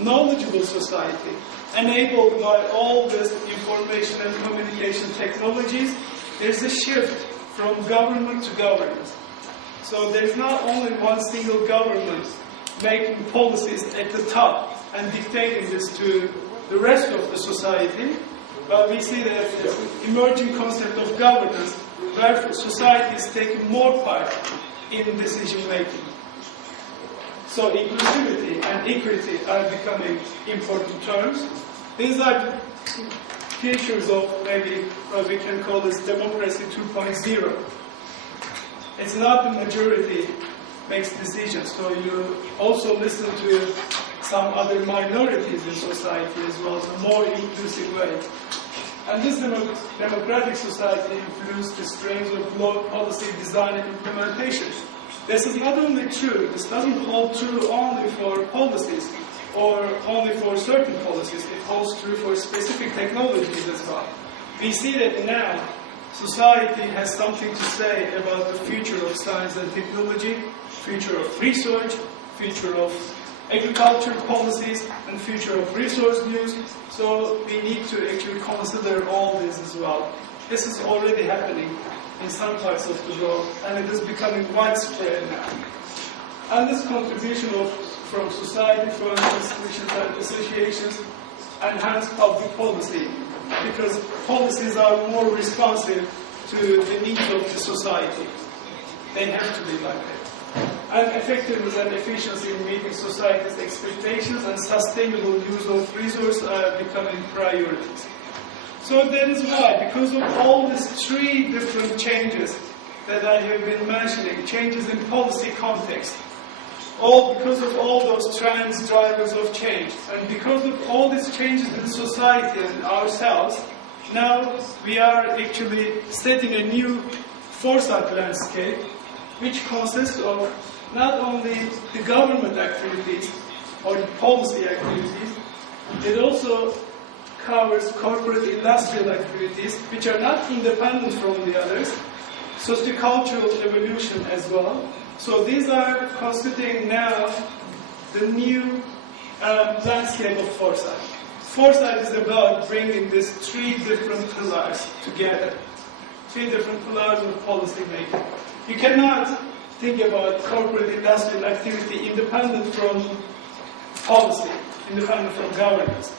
knowledgeable society, enabled by all this information and communication technologies, there's a shift from government to governance. So there's not only one single government making policies at the top and dictating this to the rest of the society, but we see that there's an emerging concept of governance where society is taking more part in decision making. So inclusivity and equity are becoming important terms. These are features of maybe what we can call this democracy 2.0. It's not the majority makes decisions, so you also listen to some other minorities in society as well, in a more inclusive way. And this democratic society influences the strains of law, policy, design, and implementation. This is not only true, this doesn't hold true only for policies or only for certain policies, it holds true for specific technologies as well. We see that now society has something to say about the future of science and technology, future of research, future of agriculture policies, and future of resource use. So we need to actually consider all this as well. This is already happening in some parts of the world, and it is becoming widespread now. And this contribution from society, from institutions and associations, enhance public policy, because policies are more responsive to the needs of the society. They have to be like that. And effectiveness and efficiency in meeting society's expectations and sustainable use of resources are becoming priorities. So that is why, because of all these three different changes that I have been mentioning, changes in policy context, all because of all those trends, drivers of change. And because of all these changes in society and ourselves, now we are actually setting a new foresight landscape, which consists of not only the government activities or the policy activities, it also covers corporate industrial activities, which are not independent from the others, sociocultural evolution as well. So these are constituting now the new landscape of foresight. Foresight is about bringing these three different pillars together, three different pillars of policy making. You cannot think about corporate industrial activity independent from policy, independent from governance.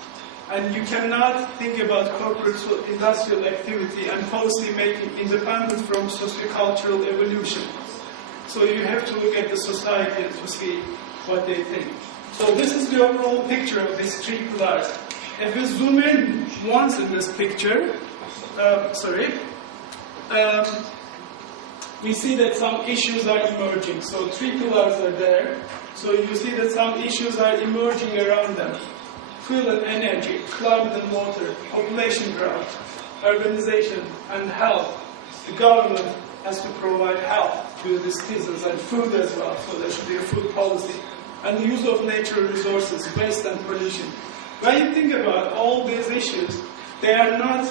And you cannot think about corporate industrial activity and policy making independent from sociocultural evolution. So you have to look at the society to see what they think. So this is the overall picture of these three pillars. If we zoom in once in this picture, we see that some issues are emerging. So three pillars are there. So you see that some issues are emerging around them. Fuel and energy, climate and water, population growth, urbanization and health. The government has to provide health to the citizens and food as well, so there should be a food policy. And the use of natural resources, waste and pollution. When you think about all these issues, they are not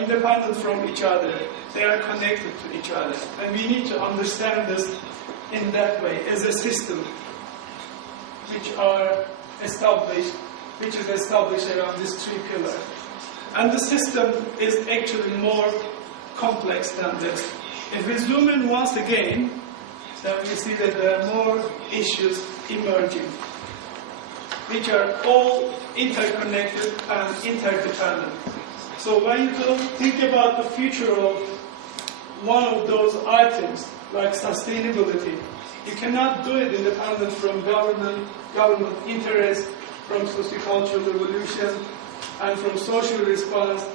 independent from each other. They are connected to each other. And we need to understand this in that way, as a system which is established around these three pillars. And the system is actually more complex than this. If we zoom in once again, then we see that there are more issues emerging, which are all interconnected and interdependent. So when you think about the future of one of those items, like sustainability, you cannot do it independent from government interest, from sociocultural evolution, and from social response,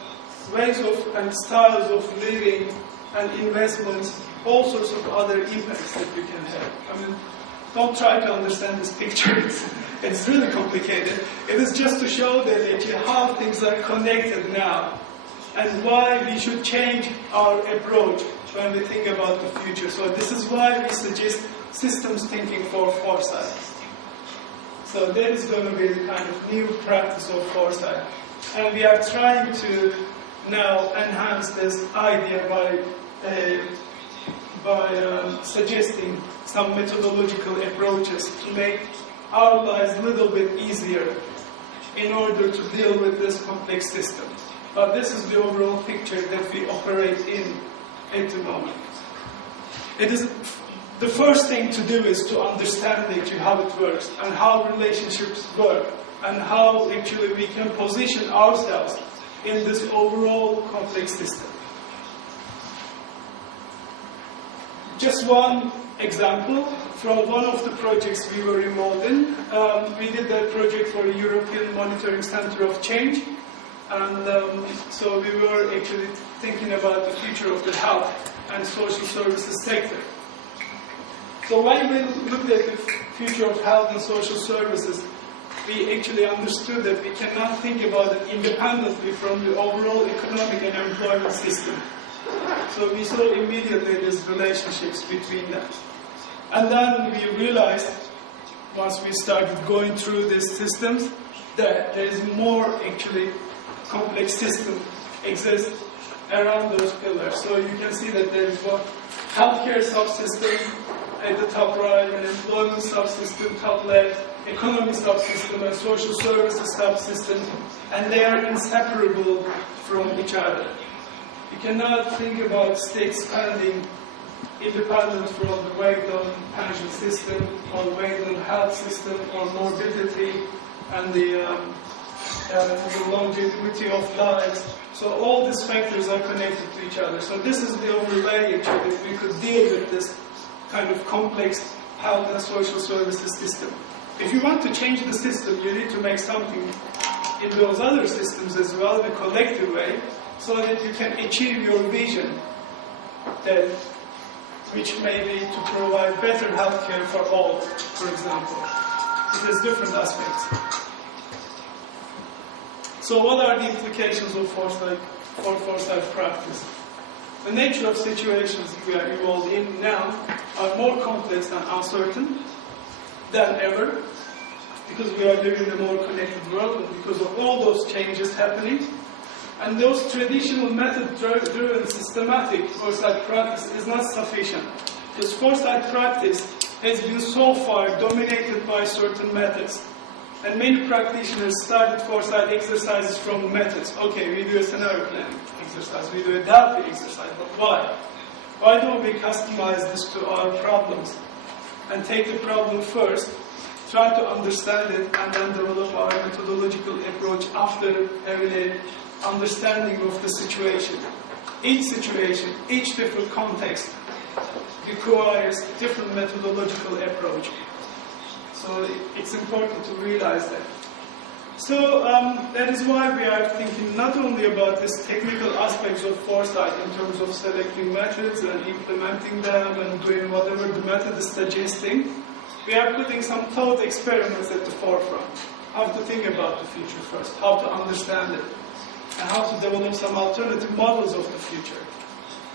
ways of and styles of living and investments, all sorts of other impacts that we can have. I mean, don't try to understand this picture. It's really complicated. It is just to show that actually how things are connected now and why we should change our approach when we think about the future. So this is why we suggest systems thinking for foresight. So that is going to be the kind of new practice of foresight. And we are trying to now enhance this idea by suggesting some methodological approaches to make our lives a little bit easier in order to deal with this complex system. But this is the overall picture that we operate in at the moment. The first thing to do is to understand actually how it works and how relationships work and how actually we can position ourselves in this overall complex system. Just one example from one of the projects we were involved in. We did that project for the European Monitoring Center of Change. And so we were actually thinking about the future of the health and social services sector. So when we looked at the future of health and social services, we actually understood that we cannot think about it independently from the overall economic and employment system. So we saw immediately these relationships between them. And then we realized, once we started going through these systems, that there is more actually complex system exists around those pillars. So you can see that there is one healthcare subsystem at the top right, an employment subsystem top left, economy subsystem, and social services subsystem, and they are inseparable from each other. You cannot think about state spending independent from the weight on pension system, or weight on health system, or morbidity, and the longevity of lives. So all these factors are connected to each other. So this is the overlay actually that we could deal with this kind of complex health and social services system. If you want to change the system, you need to make something in those other systems as well in a collective way, so that you can achieve your vision that which may be to provide better healthcare for all, for example. It has different aspects. So what are the implications of foresight practice? The nature of situations we are involved in now are more complex and uncertain than ever, because we are living in a more connected world and because of all those changes happening. And those traditional method-driven systematic foresight practice is not sufficient, because foresight practice has been so far dominated by certain methods. And many practitioners started foresight exercises from methods. Okay, we do a scenario planning exercise, we do a data exercise, but why? Why don't we customize this to our problems and take the problem first, try to understand it, and then develop our methodological approach after having an understanding of the situation. Each situation, each different context requires different methodological approach. So it's important to realize that. So that is why we are thinking not only about these technical aspects of foresight in terms of selecting methods and implementing them and doing whatever the method is suggesting. We are putting some thought experiments at the forefront. How to think about the future first, how to understand it, and how to develop some alternative models of the future.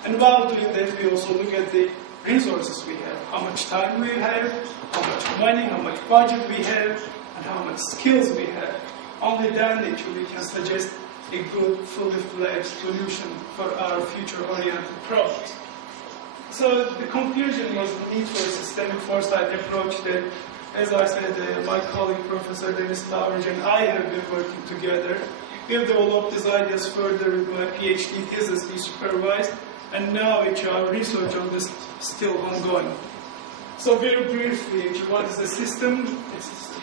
And while doing that, we also look at the resources we have, how much time we have, how much money, how much budget we have, and how much skills we have. Only then actually we can suggest a good, fully fledged solution for our future-oriented problems. So the conclusion was the need for a systemic foresight approach that, as I said, my colleague Professor Dennis Lavridge and I have been working together. We have developed these ideas further with my PhD thesis we supervised, and now actually our research on this is still ongoing. So very briefly, what is a system?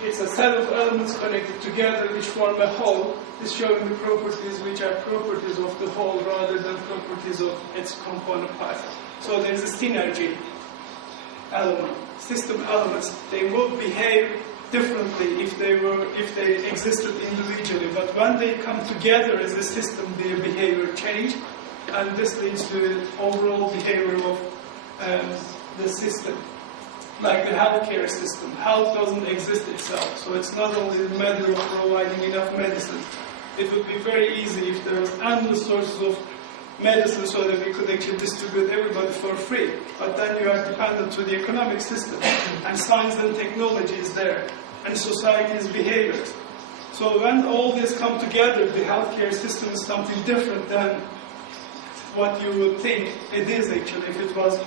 It's a set of elements connected together which form a whole. This showing the properties which are properties of the whole rather than properties of its component parts. So there is a synergy element. System elements, they would behave differently if they existed individually, but when they come together as a system, their behavior change, and this leads to the overall behavior of the system. Like the healthcare system, health doesn't exist itself, so it's not only the matter of providing enough medicine. It would be very easy if there was endless sources of medicine so that we could actually distribute everybody for free. But then you are dependent to the economic system, and science and technology is there, and society's behaviors. So when all this come together, the healthcare system is something different than what you would think it is actually if it was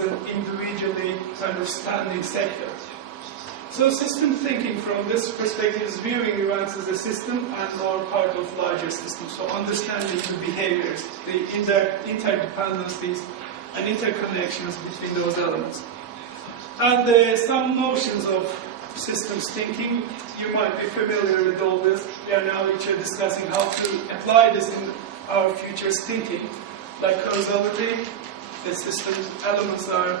an individually kind of standing sector. So system thinking from this perspective is viewing events as a system and are part of larger systems. So understanding the behaviors, the interdependencies and interconnections between those elements. And some notions of systems thinking, you might be familiar with all this. We are now actually discussing how to apply this in our future's thinking, like causality. The system elements are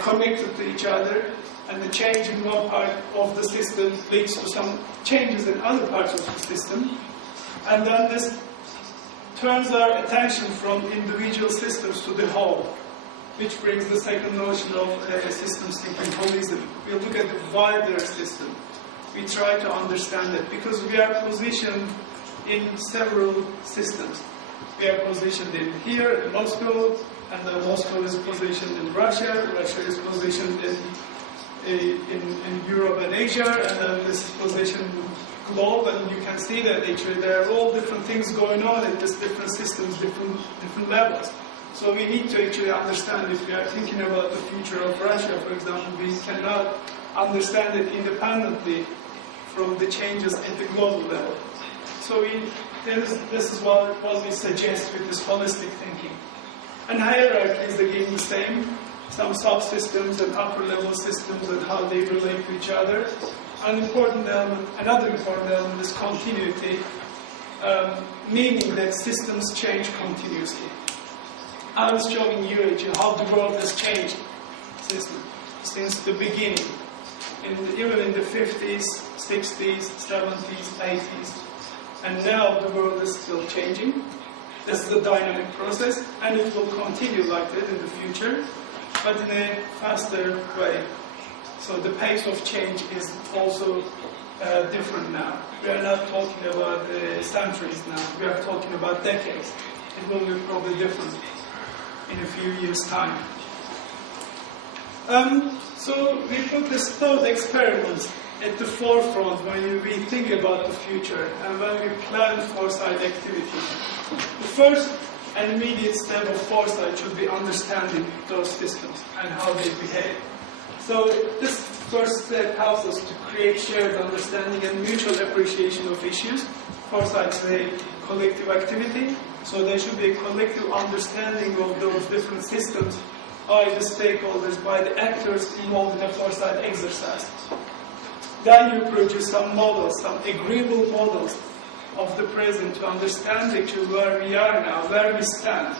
connected to each other, and the change in one part of the system leads to some changes in other parts of the system. And then this turns our attention from individual systems to the whole, which brings the second notion of systems thinking, holism. We look at the wider system. We try to understand it, because we are positioned in several systems. We are positioned in here, in Moscow, and then Moscow is positioned in Russia, Russia is positioned in Europe and Asia, and then this is positioned globe, and you can see that actually there are all different things going on at these different systems, different levels. So we need to actually understand, if we are thinking about the future of Russia, for example, we cannot understand it independently from the changes at the global level. So this is what we suggest with this holistic thinking. And hierarchy is again the same. Some subsystems and upper level systems and how they relate to each other. Another important element is continuity, meaning that systems change continuously. I was showing you actually how the world has changed since the beginning. Even in the 50s, 60s, 70s, 80s. And now the world is still changing. This is a dynamic process, and it will continue like that in the future, but in a faster way. So the pace of change is also different now. We are not talking about centuries now. We are talking about decades. It will be probably different in a few years' time. So we put this thought experiments at the forefront when we think about the future and when we plan foresight activities. The first and immediate step of foresight should be understanding those systems and how they behave. So this first step helps us to create shared understanding and mutual appreciation of issues. Foresight is a collective activity, so there should be a collective understanding of those different systems by the stakeholders, by the actors involved in a foresight exercise. Then you produce some models, some agreeable models of the present to understand actually where we are now, where we stand,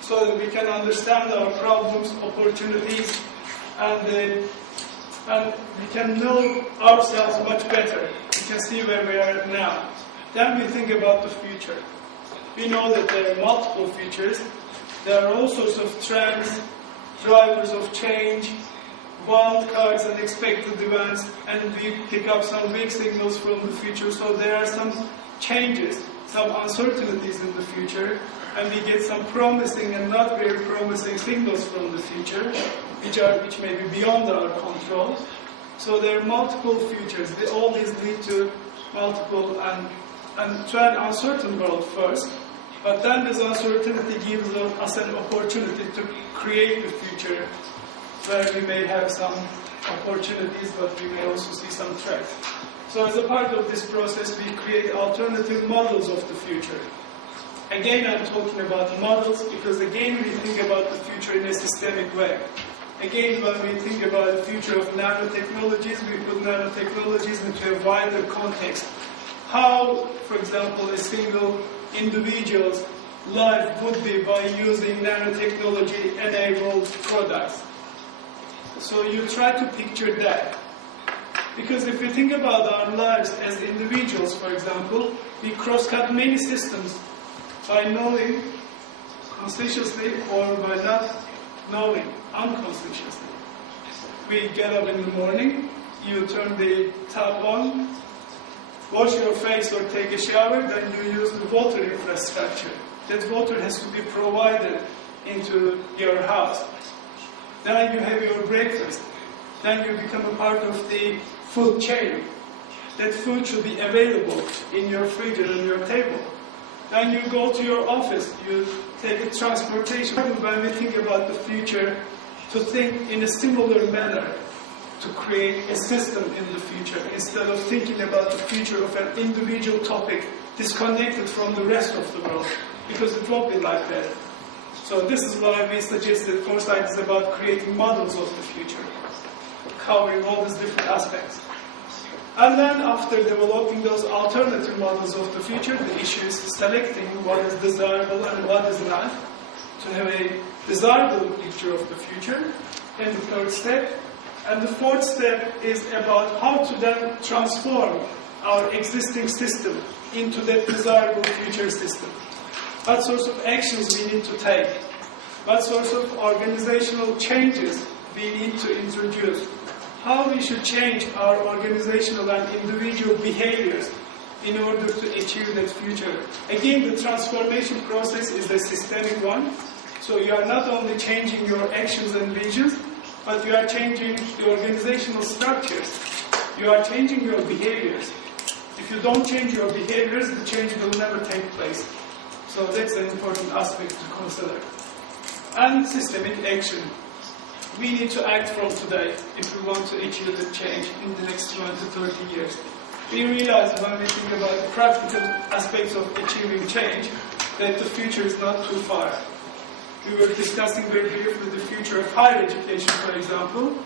so that we can understand our problems, opportunities, and we can know ourselves much better. We can see where we are now. Then we think about the future. We know that there are multiple futures. There are all sorts of trends, drivers of change, wild cards and expected events, and we pick up some weak signals from the future. So there are some changes, some uncertainties in the future, and we get some promising and not very promising signals from the future, which may be beyond our control. So there are multiple futures. All these lead to multiple and to an uncertain world first, but then this uncertainty gives us an opportunity to create the future where we may have some opportunities, but we may also see some threats. So as a part of this process, we create alternative models of the future. Again, I'm talking about models because again, we think about the future in a systemic way. Again, when we think about the future of nanotechnologies, we put nanotechnologies into a wider context. How, for example, a single individual's life would be by using nanotechnology-enabled products. So you try to picture that. Because if we think about our lives as individuals, for example, we cross-cut many systems by knowing consciously or by not knowing unconsciously. We get up in the morning, you turn the tap on, wash your face or take a shower, then you use the water infrastructure. That water has to be provided into your house. Then you have your breakfast. Then you become a part of the food chain. That food should be available in your fridge and on your table. Then you go to your office, you take a transportation. When we think about the future, to think in a similar manner, to create a system in the future, instead of thinking about the future of an individual topic disconnected from the rest of the world, because it won't be like that. So this is why we suggest that Foresight is about creating models of the future, covering all these different aspects. And then after developing those alternative models of the future, the issue is selecting what is desirable and what is not, to have a desirable picture of the future in the third step. And the fourth step is about how to then transform our existing system into that desirable future system. What sorts of actions we need to take, what sorts of organizational changes we need to introduce, how we should change our organizational and individual behaviors in order to achieve that future. Again, the transformation process is a systemic one. So you are not only changing your actions and visions, but you are changing the organizational structures. You are changing your behaviors. If you don't change your behaviors, the change will never take place. So that's an important aspect to consider. And systemic action. We need to act from today if we want to achieve the change in the next 20 to 30 years. We realize when we think about the practical aspects of achieving change that the future is not too far. We were discussing very briefly the future of higher education, for example.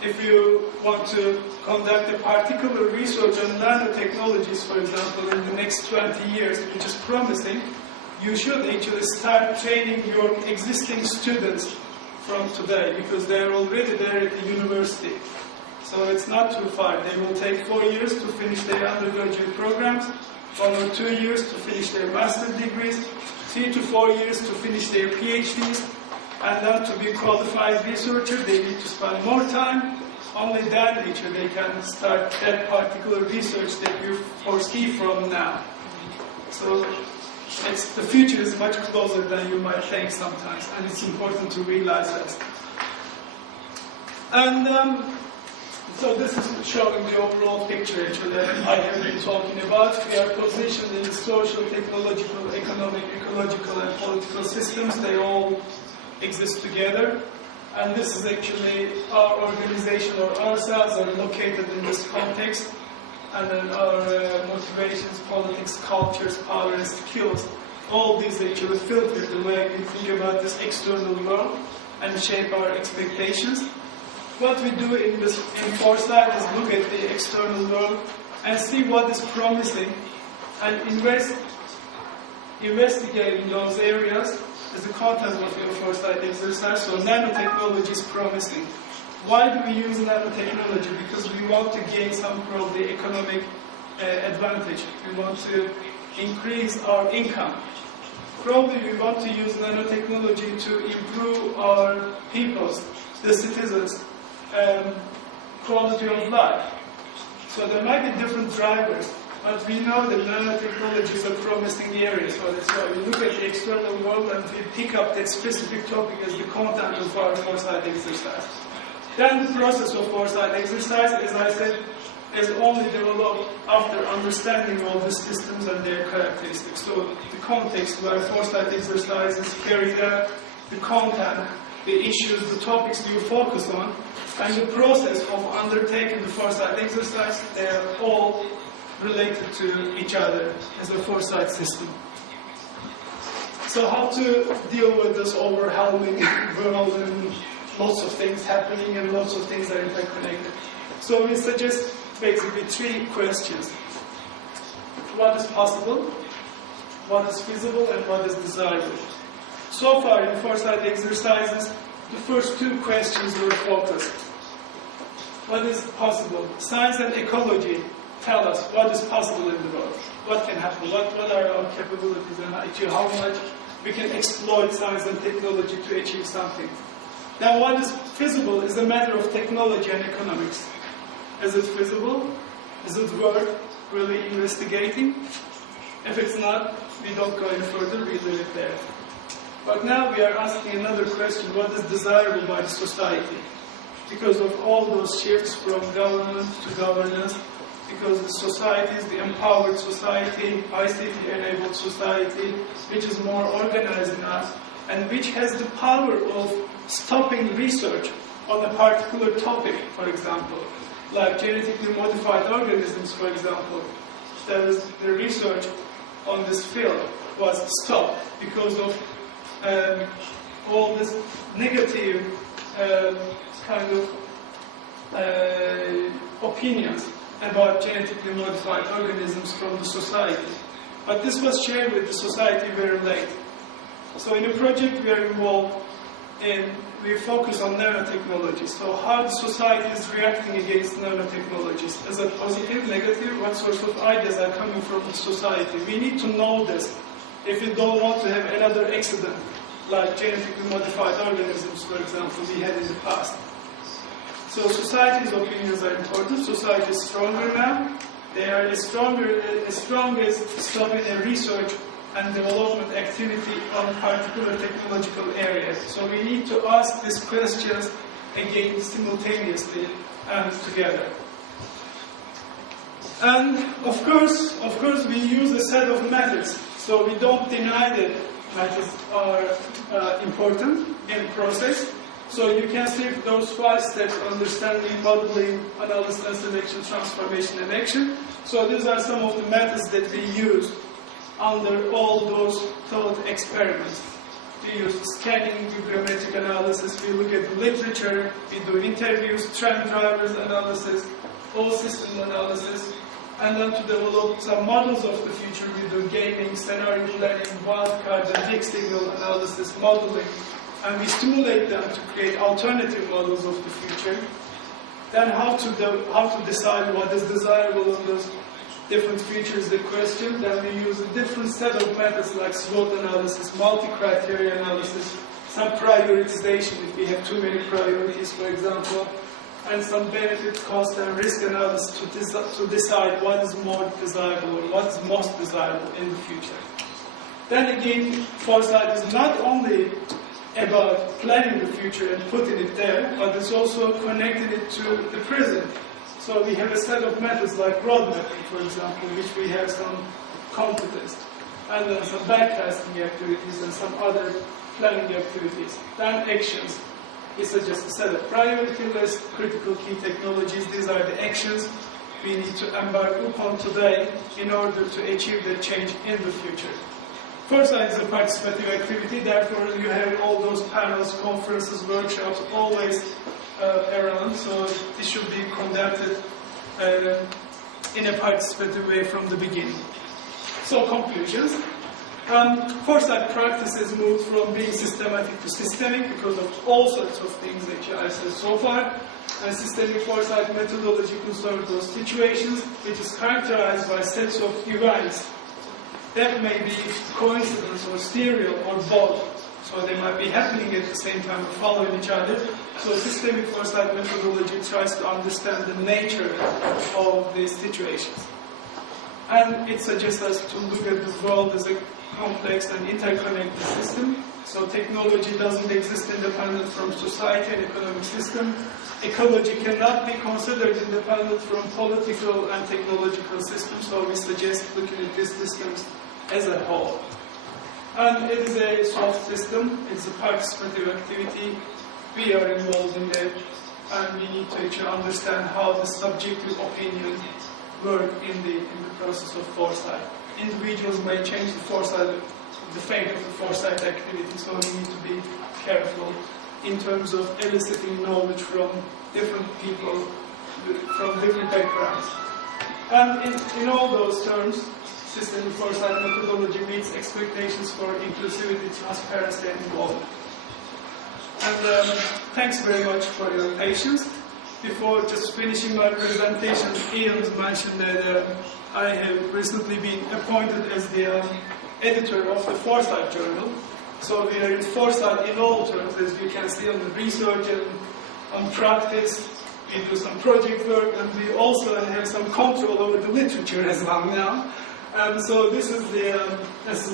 If you want to conduct a particular research on nanotechnologies, for example, in the next 20 years, which is promising, you should actually start training your existing students from today, because they are already there at the university. So it's not too far. They will take 4 years to finish their undergraduate programs, 1 or 2 years to finish their master's degrees. 3 to 4 years to finish their PhDs, and then to be qualified researcher, they need to spend more time. Only then they can start that particular research that you foresee from now. So the future is much closer than you might think sometimes, and it's important to realize that. And so this is showing the overall picture actually that I have been talking about. We are positioned in social, technological, economic, ecological, and political systems. They all exist together. And this is actually our organization or ourselves are located in this context. And then our motivations, politics, cultures, power, and skills, all these actually filter the way we think about this external world and shape our expectations. What we do in Foresight is look at the external world and see what is promising and investigate in those areas is the content of your Foresight exercise. So nanotechnology is promising. Why do we use nanotechnology? Because we want to gain some probably economic advantage. We want to increase our income. Probably we want to use nanotechnology to improve our people's, the citizens' quality of life. So there might be different drivers, but we know that nanotechnology is a promising area. So that's why we look at the external world and we pick up that specific topic as the content of our Foresight exercise. Then the process of Foresight exercise, as I said, is only developed after understanding all the systems and their characteristics. So the context where Foresight exercise is carried out, the content, the issues, the topics you focus on, and the process of undertaking the Foresight exercise, they are all related to each other as a Foresight system. So how to deal with this overwhelming world and lots of things happening and lots of things are interconnected. So we suggest basically 3 questions. What is possible, what is feasible, and what is desirable? So far in Foresight exercises, the first 2 questions were focused. What is possible? Science and ecology tell us what is possible in the world. What can happen? What are our capabilities and how much we can exploit science and technology to achieve something. Now what is feasible is a matter of technology and economics. Is it feasible? Is it worth really investigating? If it's not, we don't go any further, we leave it there. But now we are asking another question, what is desirable by the society? Because of all those shifts from government to governance, because the society is the empowered society, ICT-enabled society, which is more organized now, and which has the power of stopping research on a particular topic, for example, like genetically modified organisms, for example. The research on this field was stopped because of all this negative kind of opinions about genetically modified organisms from the society. But this was shared with the society very late. So in a project we are involved in, we focus on nanotechnology. So how the society is reacting against nanotechnologies. Is it positive, negative? What sorts of ideas are coming from the society? We need to know this if we don't want to have another accident, like genetically modified organisms, for example, we had in the past. So society's opinions are important. Society is stronger now. They are as strong as stopping a research and development activity on particular technological areas. So we need to ask these questions again simultaneously and together. And of course, we use a set of methods. So we don't deny that methods are important in the process. So you can see those 5 steps: understanding, modeling, analysis and selection, transformation and action. So these are some of the methods that we use under all those thought experiments. We use scanning, we do grammatic analysis, we look at the literature, we do interviews, trend drivers analysis, all system analysis, and then to develop some models of the future, we do gaming, scenario planning, wildcard, and mixed signal analysis, modeling, and we stimulate them to create alternative models of the future. Then how to decide what is desirable on those different features the question, then we use a different set of methods like SWOT analysis, multi-criteria analysis, some prioritization if we have too many priorities, for example, and some benefit, cost, and risk analysis to decide what is more desirable or what is most desirable in the future. Then again, foresight is not only about planning the future and putting it there, but it's also connecting it to the present. So we have a set of methods like roadmapping, for example, which we have some competence, and then some backcasting activities and some other planning activities. Then actions. We suggest a set of priority lists, critical key technologies. These are the actions we need to embark upon today in order to achieve the change in the future. Foresight is a participative activity, therefore you have all those panels, conferences, workshops always around, so this should be conducted in a participative way from the beginning. So conclusions. Foresight practices moved from being systematic to systemic because of all sorts of things that I said so far. And systemic foresight methodology concerns those situations which is characterized by sets of events that may be coincidence or serial or both. So they might be happening at the same time or following each other. So systemic foresight methodology tries to understand the nature of these situations. And it suggests us to look at the world as a complex and interconnected system. So technology doesn't exist independent from society and economic system. Ecology cannot be considered independent from political and technological systems. So we suggest looking at these systems as a whole. And it is a soft system. It's a participative activity. We are involved in it, and we need to actually understand how the subjective opinion work in the process of foresight. Individuals may change the fate of the foresight activity, so we need to be careful in terms of eliciting knowledge from different people, from different backgrounds. And in all those terms, systemic foresight methodology meets expectations for inclusivity, transparency, and involvement. And thanks very much for your patience. Before just finishing my presentation, Ian mentioned that I have recently been appointed as the editor of the Foresight Journal. So we are in foresight in all terms, as you can see on the research and on practice. We do some project work, and we also have some control over the literature as well now. So this is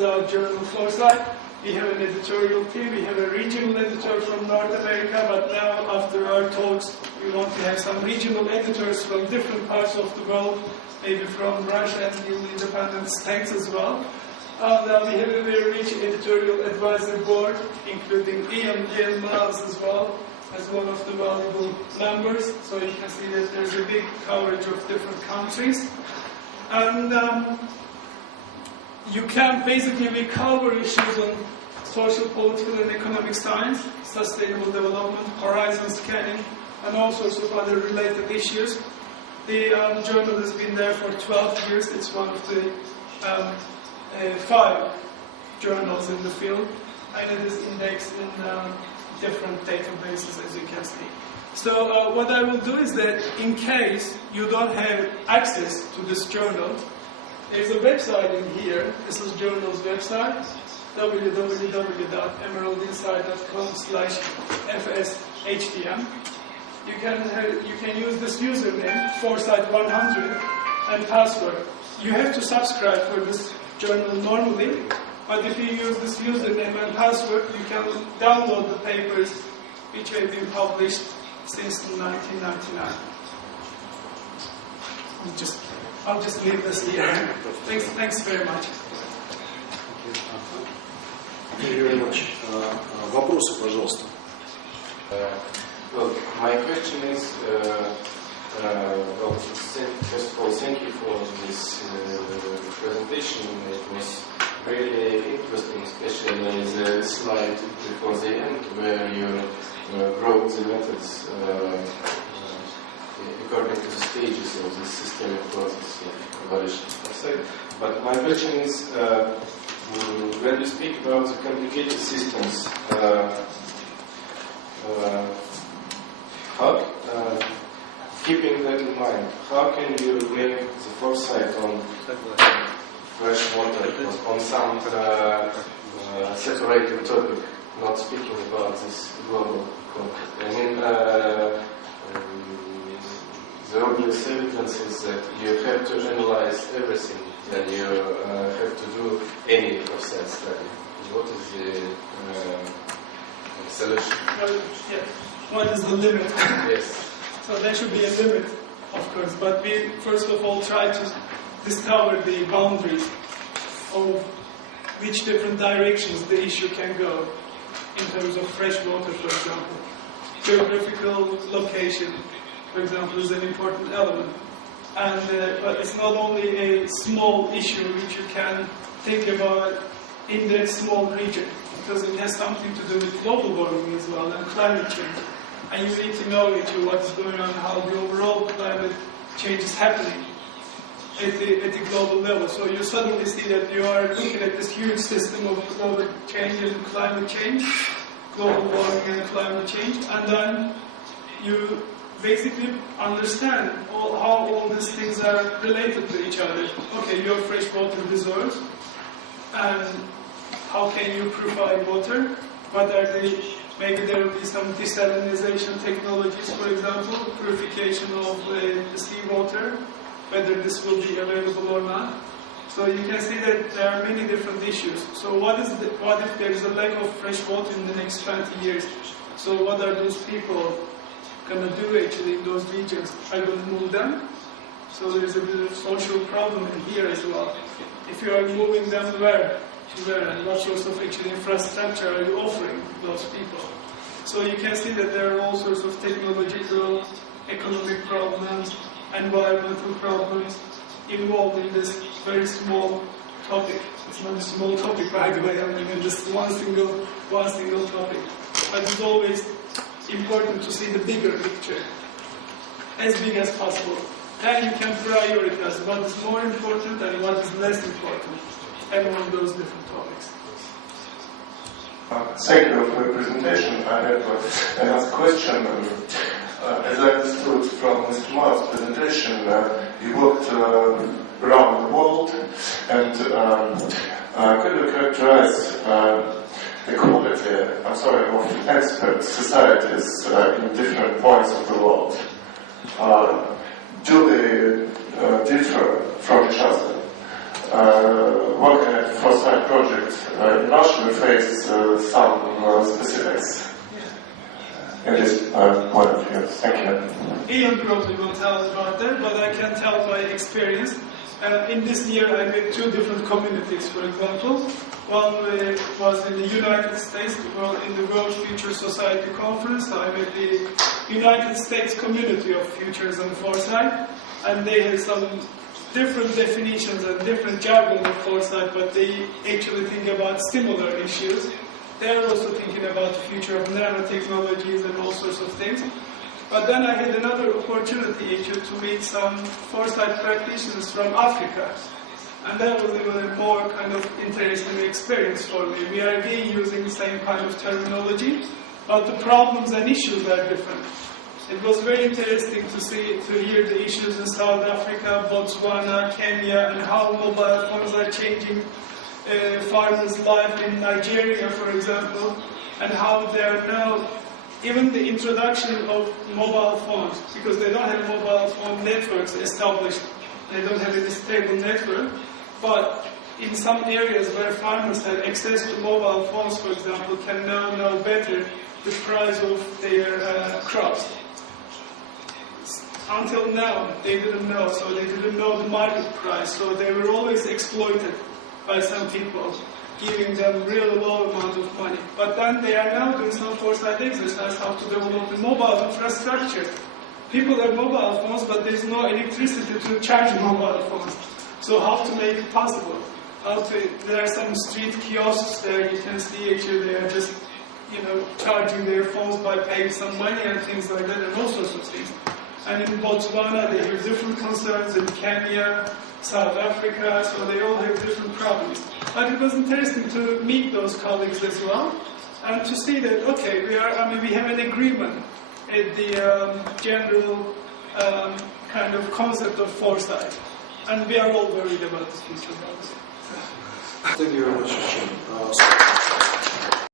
our journal, Foresight. We have an editorial team. We have a regional editor from North America, but now after our talks, we want to have some regional editors from different parts of the world, maybe from Russia and the independent states as well. We have a very rich editorial advisory board, including Ian Miles as well, as one of the valuable members. So you can see that there's a big coverage of different countries. And you can basically cover issues on social, political, and economic science, sustainable development, horizon scanning, and all sorts of other related issues. The journal has been there for 12 years. It's one of the 5 journals in the field, and it is indexed in different databases, as you can see. So what I will do is that in case you don't have access to this journal, there's a website in here. This is journal's website, www.emeraldinsight.com/fshtm. You can use this username, Foresight100, and password. You have to subscribe for this journal normally, but if you use this username and password, you can download the papers which have been published since 1999. I'll just leave this here. Thanks very much. Thank you very much. Вопросы, пожалуйста. Well, my question is, first of all, thank you for this presentation. It was really interesting, especially the slide before the end, where you wrote the methods according to the stages of the systemic process of evaluation of foresight. But my question is, when you speak about the complicated systems, keeping that in mind, how can you make the foresight on fresh water, on some separated topic, not speaking about this global context? I mean, the obvious evidence is that you have to analyze everything, then you have to do any foresight study. What is the solution? Well, yeah. What is the limit? Yes. So there should be a limit, of course, but we first of all try to discover the boundaries of which different directions the issue can go in terms of fresh water, for example. Geographical location, for example, is an important element. And but it's not only a small issue which you can think about in that small region, because it has something to do with global warming as well and climate change. And you need to know actually what's going on, how the overall climate change is happening at the global level. So you suddenly see that you are looking at this huge system of global change and climate change, global warming and climate change, and then you basically understand how all these things are related to each other. Okay, you have freshwater reserves, and how can you provide water? What are the, maybe there will be some desalination technologies, for example, purification of the seawater, whether this will be available or not. So you can see that there are many different issues. So what if there is a lack of fresh water in the next 20 years? So what are those people going to do actually in those regions? Are you going to move them? So there's a bit of social problem in here as well. If you are moving them where? And what sorts of actually infrastructure are you offering those people? So you can see that there are all sorts of technological, economic problems, environmental problems involved in this very small topic. It's not a small topic, by the way, I mean just one single topic. But it's always important to see the bigger picture, as big as possible. Then you can prioritize what is more important and what is less important among those different topics. Thank you for your presentation. I have another question. As I understood from Mr. Mar's presentation, you worked around the world, and could you characterize the quality, of expert societies in different points of the world? Do they differ from each other? Working at the Foresight project in Russia, we face some specifics in this point of view. Thank you. Ian probably will tell about that, but I can tell by experience. In this year, I met two different communities, for example. One was in the United States, in the World Future Society Conference. I met the United States community of futures and foresight, and they had some different definitions and different jargon of foresight, but they actually think about similar issues. They're also thinking about the future of nanotechnologies and all sorts of things. But then I had another opportunity actually to meet some foresight practitioners from Africa. And that was even a more kind of interesting experience for me. We are again using the same kind of terminology, but the problems and issues are different. It was very interesting to hear the issues in South Africa, Botswana, Kenya, and how mobile phones are changing farmers' life in Nigeria, for example, and how they are now, even the introduction of mobile phones, because they don't have mobile phone networks established, they don't have any stable network, but in some areas where farmers have access to mobile phones, for example, can now know better the price of their crops. Until now, they didn't know, so they didn't know the market price, so they were always exploited by some people, giving them really low amount of money. But then they are now doing some foresight exercise how to develop the mobile infrastructure. People have mobile phones, but there's no electricity to charge mobile phones. So how to make it possible? There are some street kiosks there, you can see actually they are just, charging their phones by paying some money and things like that, and all sorts of things. And in Botswana, they have different concerns, in Kenya, South Africa, so they all have different problems. But it was interesting to meet those colleagues as well, and to see that, okay, we have an agreement at the general kind of concept of foresight. And we are all worried about this piece of policy. Thank you very much, Shane.